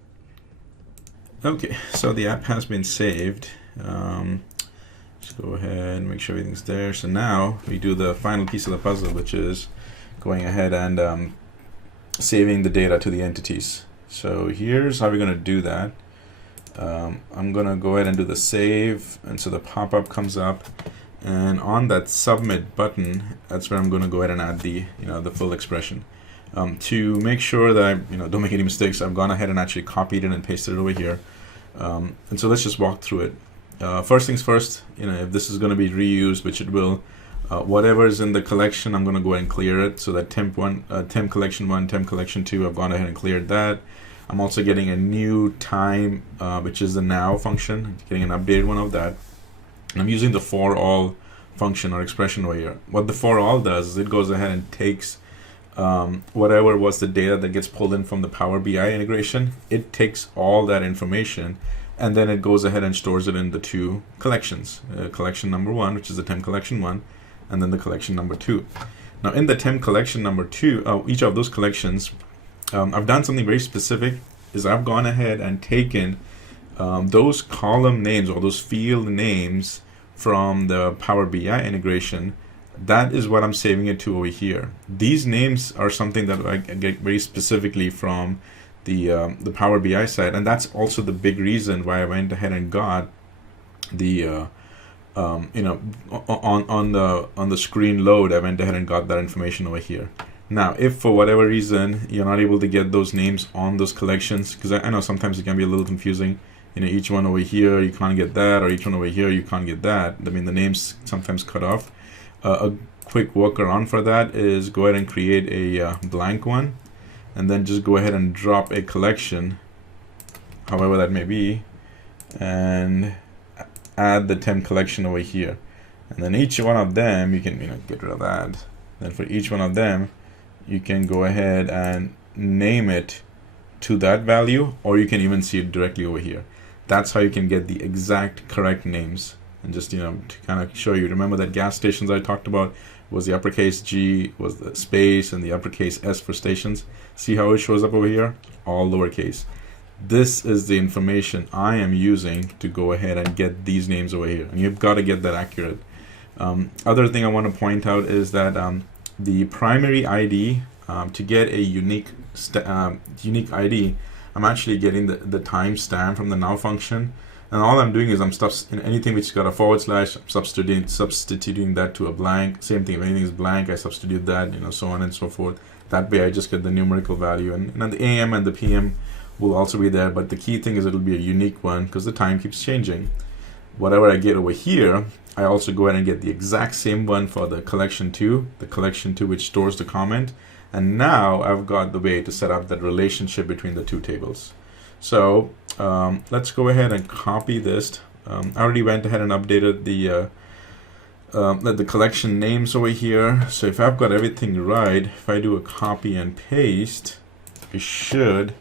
Okay, so the app has been saved. Let's go ahead and make sure everything's there. So now we do the final piece of the puzzle, which is going ahead and saving the data to the entities. So here's how we're going to do that. I'm going to go ahead and do the save, and so the pop-up comes up, and on that submit button, that's where I'm going to go ahead and add the the full expression. To make sure that I don't make any mistakes, I've gone ahead and actually copied it and pasted it over here. And so let's just walk through it. First things first, if this is going to be reused, which it will, whatever is in the collection, I'm going to go ahead and clear it. So that temp collection 1, temp collection 2, I've gone ahead and cleared that. I'm also getting a new time, which is the now function, getting an updated one of that. And I'm using the for all function or expression over here. What the for all does is it goes ahead and takes whatever was the data that gets pulled in from the Power BI integration. It takes all that information, and then it goes ahead and stores it in the two collections. Collection number 1, which is the temp collection 1, and then the collection number 2. Now in the temp collection number 2, each of those collections, I've done something very specific, is I've gone ahead and taken those column names or those field names from the Power BI integration. That is what I'm saving it to over here. These names are something that I get very specifically from the Power BI side, and that's also the big reason why I went ahead and got the on the screen load, I went ahead and got that information over here. Now, if for whatever reason you're not able to get those names on those collections, because I know sometimes it can be a little confusing. Each one over here you can't get that, or each one over here you can't get that. I mean, the names sometimes cut off. A quick workaround for that is go ahead and create a blank one, and then just go ahead and drop a collection, however that may be, and add the temp collection over here. And then each one of them, you can get rid of that. Then for each one of them, you can go ahead and name it to that value, or you can even see it directly over here. That's how you can get the exact correct names. And just to kind of show you, remember that gas stations I talked about was the uppercase G was the space and the uppercase S for stations. See how it shows up over here? All lowercase. This is the information I am using to go ahead and get these names over here, and you've got to get that accurate. Other thing I want to point out is that the primary ID, to get a unique ID, I'm actually getting the timestamp from the now function. And all I'm doing is I'm anything which got a /, I'm substituting that to a blank. Same thing, if anything is blank, I substitute that, so on and so forth. That way I just get the numerical value. And the AM and the PM will also be there, but the key thing is it'll be a unique one because the time keeps changing. Whatever I get over here, I also go ahead and get the exact same one for the collection 2, which stores the comment. And now I've got the way to set up that relationship between the two tables. So let's go ahead and copy this. I already went ahead and updated the collection names over here. So if I've got everything right, if I do a copy and paste, I should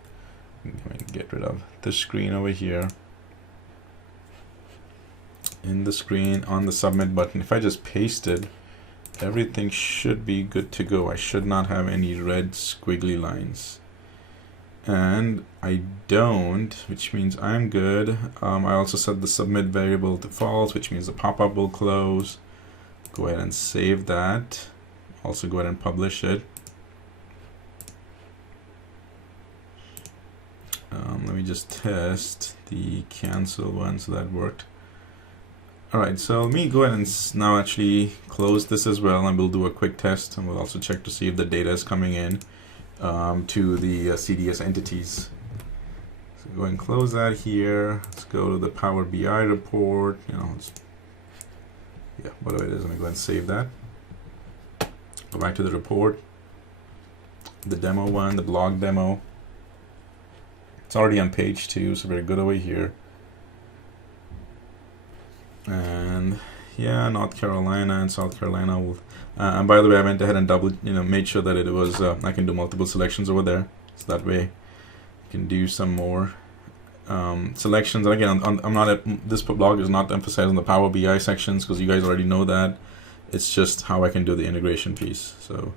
get rid of the screen over here. In the screen on the submit button, if I just paste it, everything should be good to go. I should not have any red squiggly lines. And I don't, which means I'm good. I also set the submit variable to false, which means the pop-up will close. Go ahead and save that. Also go ahead and publish it. Let me just test the cancel one, so that worked. All right, so let me go ahead and now actually close this as well, and we'll do a quick test, and we'll also check to see if the data is coming in to the CDS entities. So go ahead and close that here. Let's go to the Power BI report. Whatever it is, I'm gonna go ahead and save that. Go back to the report, the demo one, the blog demo. It's already on page 2, so very good over here. And yeah, North Carolina and South Carolina will, and by the way, I went ahead and made sure that it was I can do multiple selections over there, so that way you can do some more selections. And again, I'm not this blog is not emphasizing the Power BI sections, because you guys already know that. It's just how I can do the integration piece. So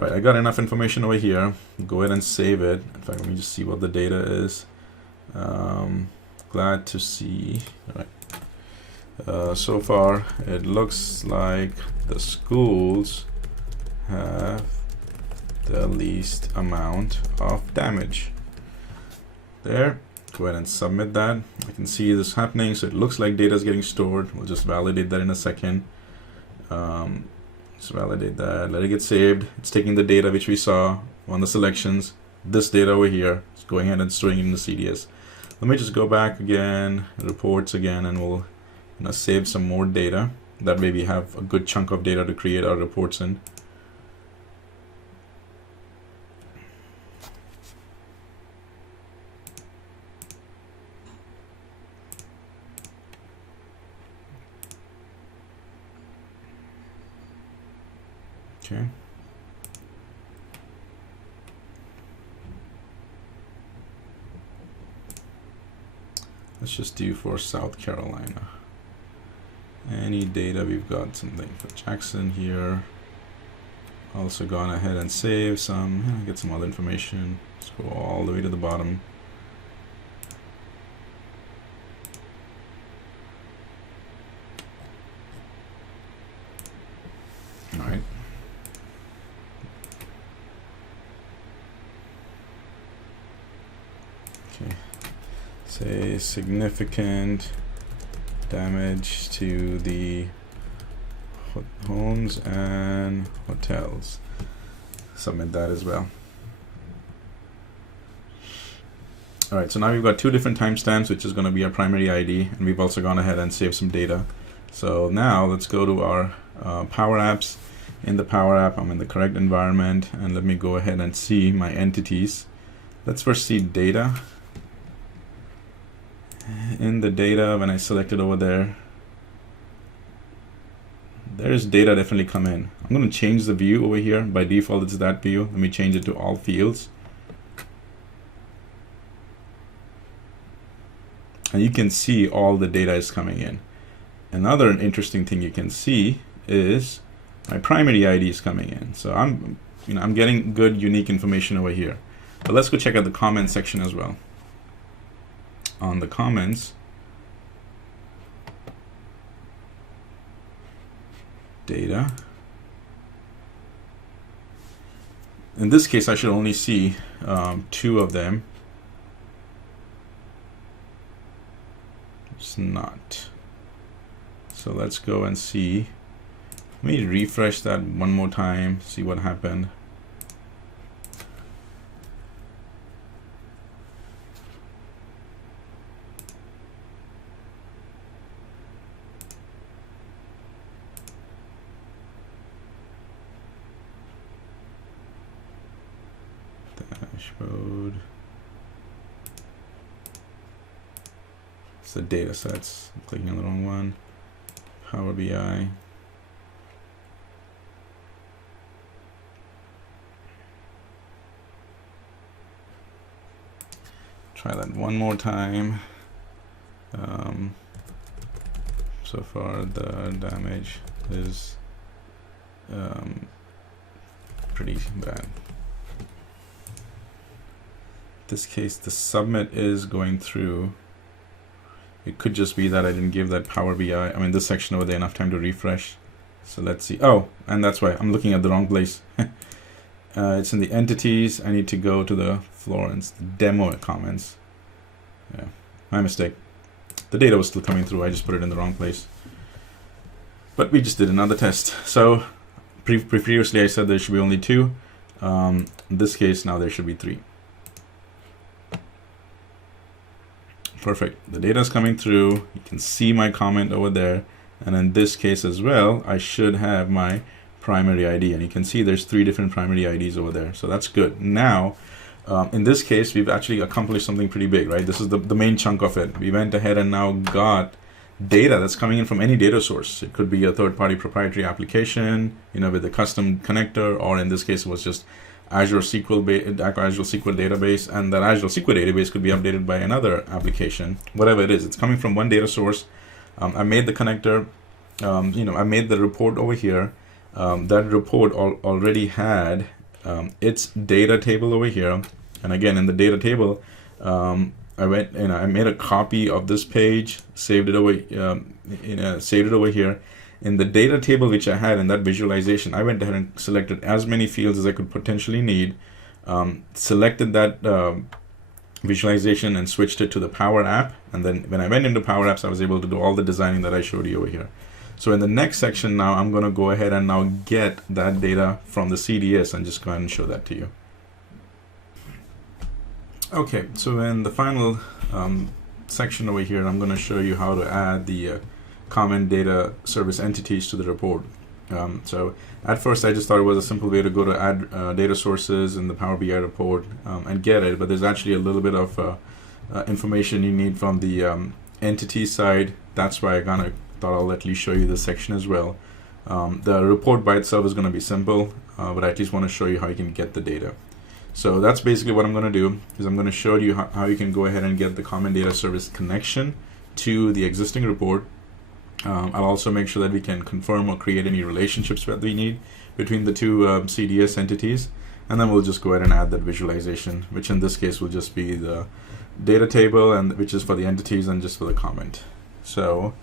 all right, I got enough information over here. Go ahead and save it. In fact, let me just see what the data is. Glad to see. All right. So far, it looks like the schools have the least amount of damage. There. Go ahead and submit that. I can see this happening, so it looks like data is getting stored. We'll just validate that in a second. Let's validate that. Let it get saved. It's taking the data which we saw on the selections. This data over here. It's going ahead and storing it in the CDS. Let me just go back again, reports again, and we'll save some more data. That way we have a good chunk of data to create our reports in. Okay. Let's just do for South Carolina. Any data, we've got something for Jackson here. Also gone ahead and save some, get some other information. Let's go all the way to the bottom. All right. Okay. Say significant damage to the homes and hotels. Submit that as well. All right, so now we've got 2 different timestamps, which is going to be our primary ID, and we've also gone ahead and saved some data. So now let's go to our Power Apps. In the Power App, I'm in the correct environment, and let me go ahead and see my entities. Let's first see data. In the data, when I select it over there, there's data definitely come in. I'm going to change the view over here. By default, it's that view. Let me change it to all fields. And you can see all the data is coming in. Another interesting thing you can see is my primary ID is coming in. So I'm getting good, unique information over here. But let's go check out the comment section as well. On the comments, data. In this case, I should only see 2 of them. It's not. So let's go and see. Let me refresh that one more time, see what happened. mode. It's the data sets. I'm clicking on the wrong one. Power BI. Try that one more time. So far the damage is pretty bad. In this case, the submit is going through. It could just be that I didn't give that Power BI, I mean this section over there, enough time to refresh. So let's see. Oh, and that's why I'm looking at the wrong place. It's in the entities. I need to go to the Florence demo comments. Yeah, my mistake. The data was still coming through. I just put it in the wrong place. But we just did another test. So previously I said there should be only 2. In this case, now there should be 3. Perfect. The data is coming through. You can see my comment over there. And in this case as well, I should have my primary ID. And you can see there's 3 different primary IDs over there. So that's good. Now, in this case, we've actually accomplished something pretty big, right? This is the main chunk of it. We went ahead and now got data that's coming in from any data source. It could be a third-party proprietary application, with a custom connector, or in this case, it was just Azure SQL database, and that Azure SQL database could be updated by another application. Whatever it is, it's coming from one data source. I made the connector. I made the report over here. That report already had its data table over here. And again, in the data table, I went and I made a copy of this page, saved it over here. In the data table which I had in that visualization, I went ahead and selected as many fields as I could potentially need, selected that visualization and switched it to the Power App. And then when I went into Power Apps, I was able to do all the designing that I showed you over here. So in the next section now, I'm going to go ahead and now get that data from the CDS and just go ahead and show that to you. Okay, so in the final section over here, I'm going to show you how to add the common data service entities to the report. So at first I just thought it was a simple way to go to add data sources in the Power BI report and get it, but there's actually a little bit of information you need from the entity side. That's why I kind of thought I'll at least show you this section as well. The report by itself is going to be simple, but I at least want to show you how you can get the data. So that's basically what I'm going to do, is I'm going to show you how you can go ahead and get the common data service connection to the existing report. I'll also make sure that we can confirm or create any relationships that we need between the 2 CDS entities. And then we'll just go ahead and add that visualization, which in this case will just be the data table, and which is for the entities and just for the comment. So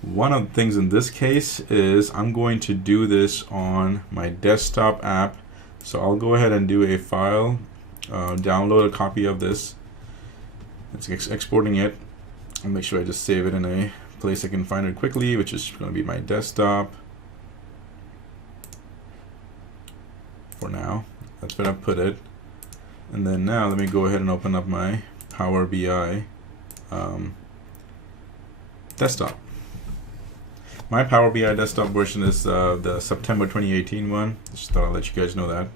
one of the things in this case is I'm going to do this on my desktop app. So I'll go ahead and do a file, download a copy of this. It's exporting it. I'll make sure I just save it in a place I can find it quickly, which is going to be my desktop. For now, that's where I put it. And then now let me go ahead and open up my Power BI desktop. My Power BI desktop version is the September 2018 one. Just thought I'd let you guys know that.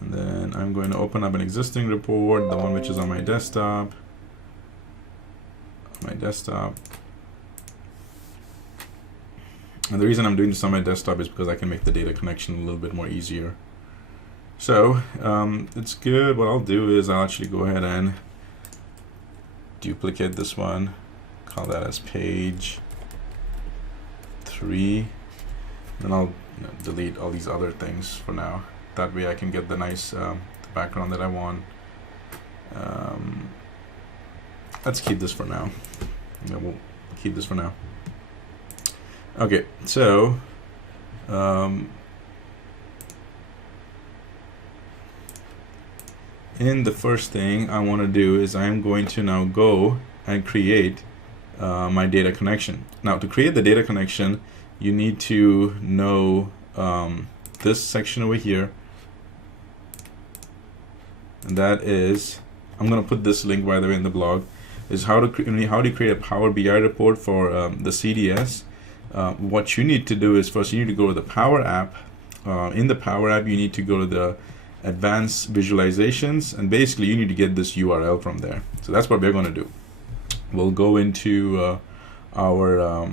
And then I'm going to open up an existing report, the one which is on my desktop. And the reason I'm doing this on my desktop is because I can make the data connection a little bit more easier. So it's good. What I'll do is I'll actually go ahead and duplicate this one, call that as page 3, and I'll delete all these other things for now. That way I can get the nice background that I want. Let's keep this for now. Yeah, we'll keep this for now. Okay, so in the first thing I want to do is I'm going to now go and create my data connection. Now to create the data connection, you need to know this section over here, and that is, I'm going to put this link by the way in the blog, is how do you create a Power BI report for the CDS. What you need to do is first you need to go to the Power App. In the Power App you need to go to the advanced visualizations, and basically you need to get this URL from there. So that's what we're going to do. We'll go into our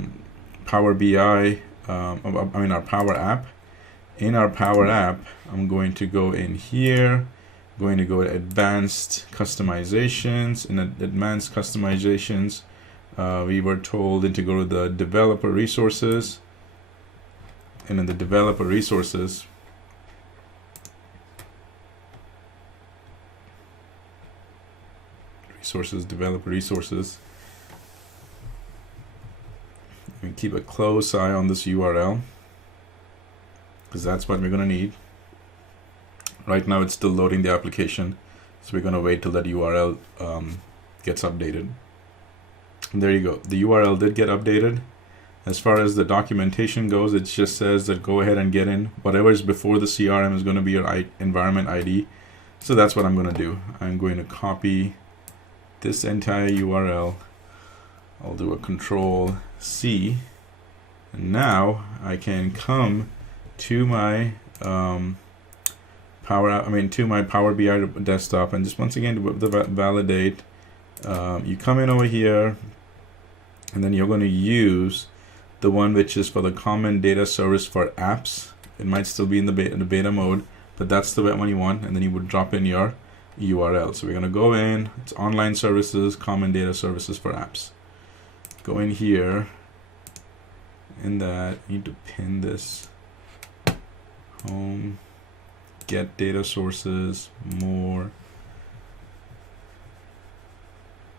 Power BI, our Power App. In our Power App, I'm going to go in here, going to go to Advanced Customizations. In Advanced Customizations, we were told to go to the Developer Resources, and in the Developer Resources, Developer Resources. And keep a close eye on this URL, because that's what we're going to need. Right now it's still loading the application, so we're going to wait till that URL gets updated. And there you go. The URL did get updated. As far as the documentation goes, it just says that go ahead and get in. Whatever is before the CRM is going to be your environment ID. So that's what I'm going to do. I'm going to copy this entire URL. I'll do a Control C, and now I can come to my to my Power BI desktop, and just once again to validate. You come in over here, and then you're going to use the one which is for the Common Data Service for Apps. It might still be in the beta mode, but that's the one you want, and then you would drop in your URL. So we're going to go in, it's Online Services, Common Data Services for Apps. Go in here, in that, you need to pin this, home, get data sources, more,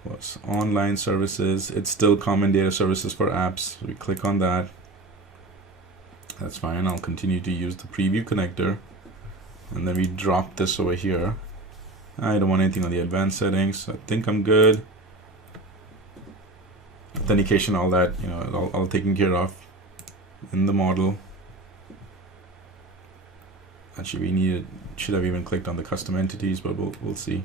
what's Online Services, it's still Common Data Services for Apps. So we click on that, that's fine. I'll continue to use the preview connector, and then we drop this over here. I don't want anything on the advanced settings. I think I'm good. Authentication, all that, all taken care of in the model. Actually, should have even clicked on the custom entities, but we'll see.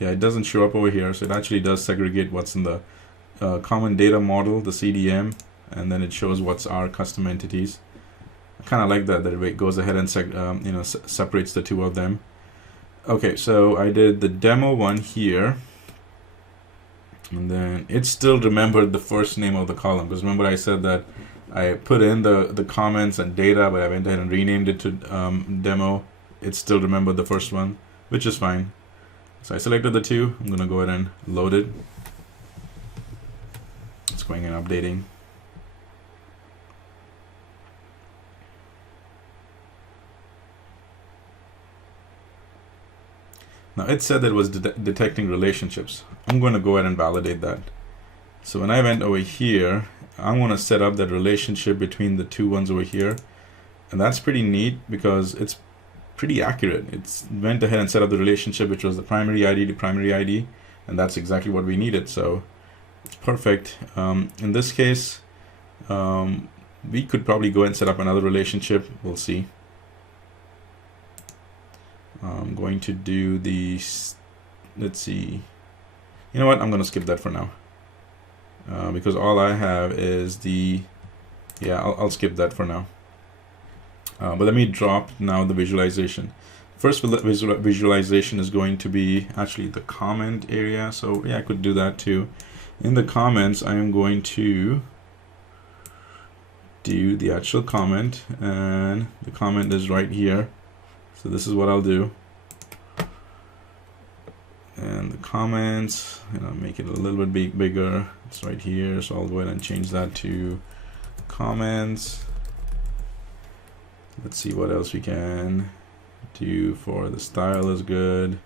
Yeah, it doesn't show up over here, so it actually does segregate what's in the common data model, the CDM, and then it shows what's our custom entities. I kind of like that it goes ahead and separates the two of them. Okay, so I did the demo one here, and then it still remembered the first name of the column, because remember I said that I put in the comments and data, but I went ahead and renamed it to demo. It still remembered the first one, which is fine. So I selected the two. I'm going to go ahead and load it. It's going and updating. Now it said that it was detecting relationships. I'm going to go ahead and validate that. So when I went over here, I'm going to set up that relationship between the two ones over here. And that's pretty neat because it's pretty accurate. It's went ahead and set up the relationship, which was the primary ID to primary ID. And that's exactly what we needed. So it's perfect. In this case, we could probably go and set up another relationship. We'll see. I'm going to do the, let's see, you know what, I'm going to skip that for now, because all I have is the, yeah, I'll skip that for now. But let me drop now the visualization. First visualization is going to be actually the comment area, so yeah, I could do that too. In the comments, I am going to do the actual comment, and the comment is right here. So this is what I'll do. And the comments, make it a little bit bigger. It's right here, so I'll go ahead and change that to comments. Let's see what else we can do for the style is good.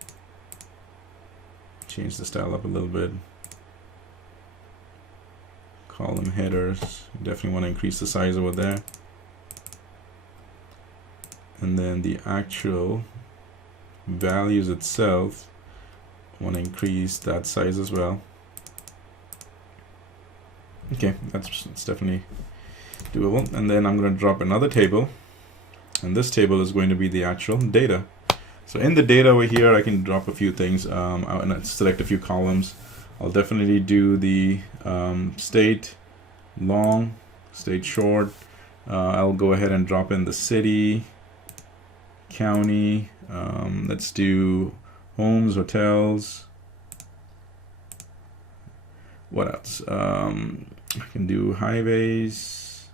Change the style up a little bit. Column headers, definitely want to increase the size over there. And then the actual values itself, I want to increase that size as well. Okay, that's definitely doable. And then I'm going to drop another table, and this table is going to be the actual data. So in the data over here, I can drop a few things. I'll select a few columns. I'll definitely do the state long, state short. I'll go ahead and drop in the city, county. Let's do homes, hotels. What else? I can do highways,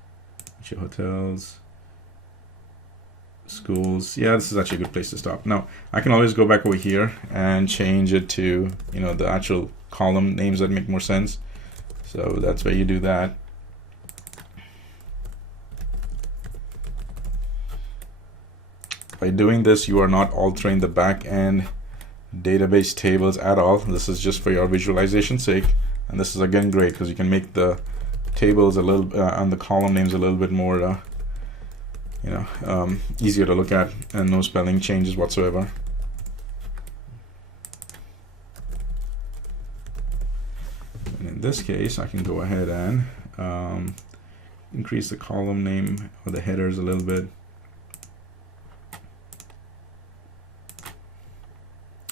hotels, schools. Yeah, this is actually a good place to stop. Now, I can always go back over here and change it to, you know, the actual column names that make more sense. So that's where you do that. By doing this, you are not altering the back end database tables at all. This is just for your visualization sake. And this is again great because you can make the tables a little and the column names a little bit more easier to look at, and no spelling changes whatsoever. And in this case, I can go ahead and increase the column name or the headers a little bit.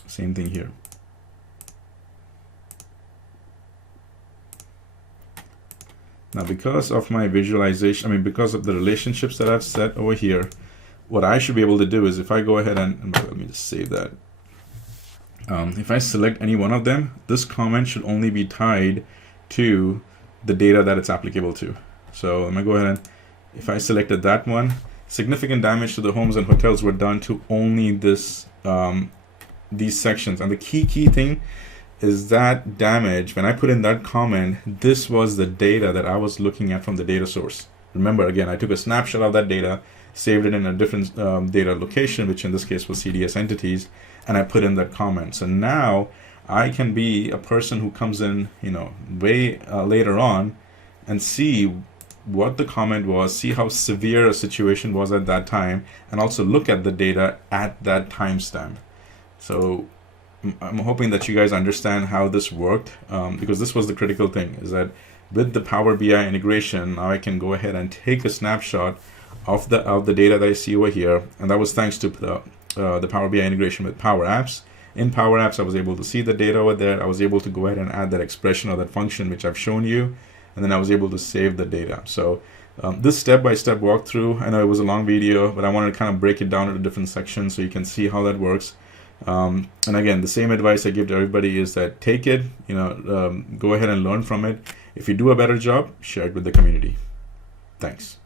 Same thing here. Now, because of my visualization, because of the relationships that I've set over here, what I should be able to do is if I go ahead and let me just save that. If I select any one of them, this comment should only be tied to the data that it's applicable to. So I'm gonna go ahead and if I selected that one, significant damage to the homes and hotels were done to only this these sections. And the key thing is that damage, when I put in that comment, this was the data that I was looking at from the data source. Remember, again, I took a snapshot of that data, saved it in a different data location, which in this case was CDS entities, and I put in that comment. So now I can be a person who comes in, way later on and see what the comment was, see how severe a situation was at that time, and also look at the data at that timestamp. So I'm hoping that you guys understand how this worked, because this was the critical thing, is that with the Power BI integration, now I can go ahead and take a snapshot of the data that I see over here, and that was thanks to the Power BI integration with PowerApps. In PowerApps, I was able to see the data over there. I was able to go ahead and add that expression or that function which I've shown you, and then I was able to save the data. So this step-by-step walkthrough, I know it was a long video, but I wanted to kind of break it down into different sections so you can see how that works. And again, the same advice I give to everybody is that take it, go ahead and learn from it. If you do a better job, share it with the community. Thanks.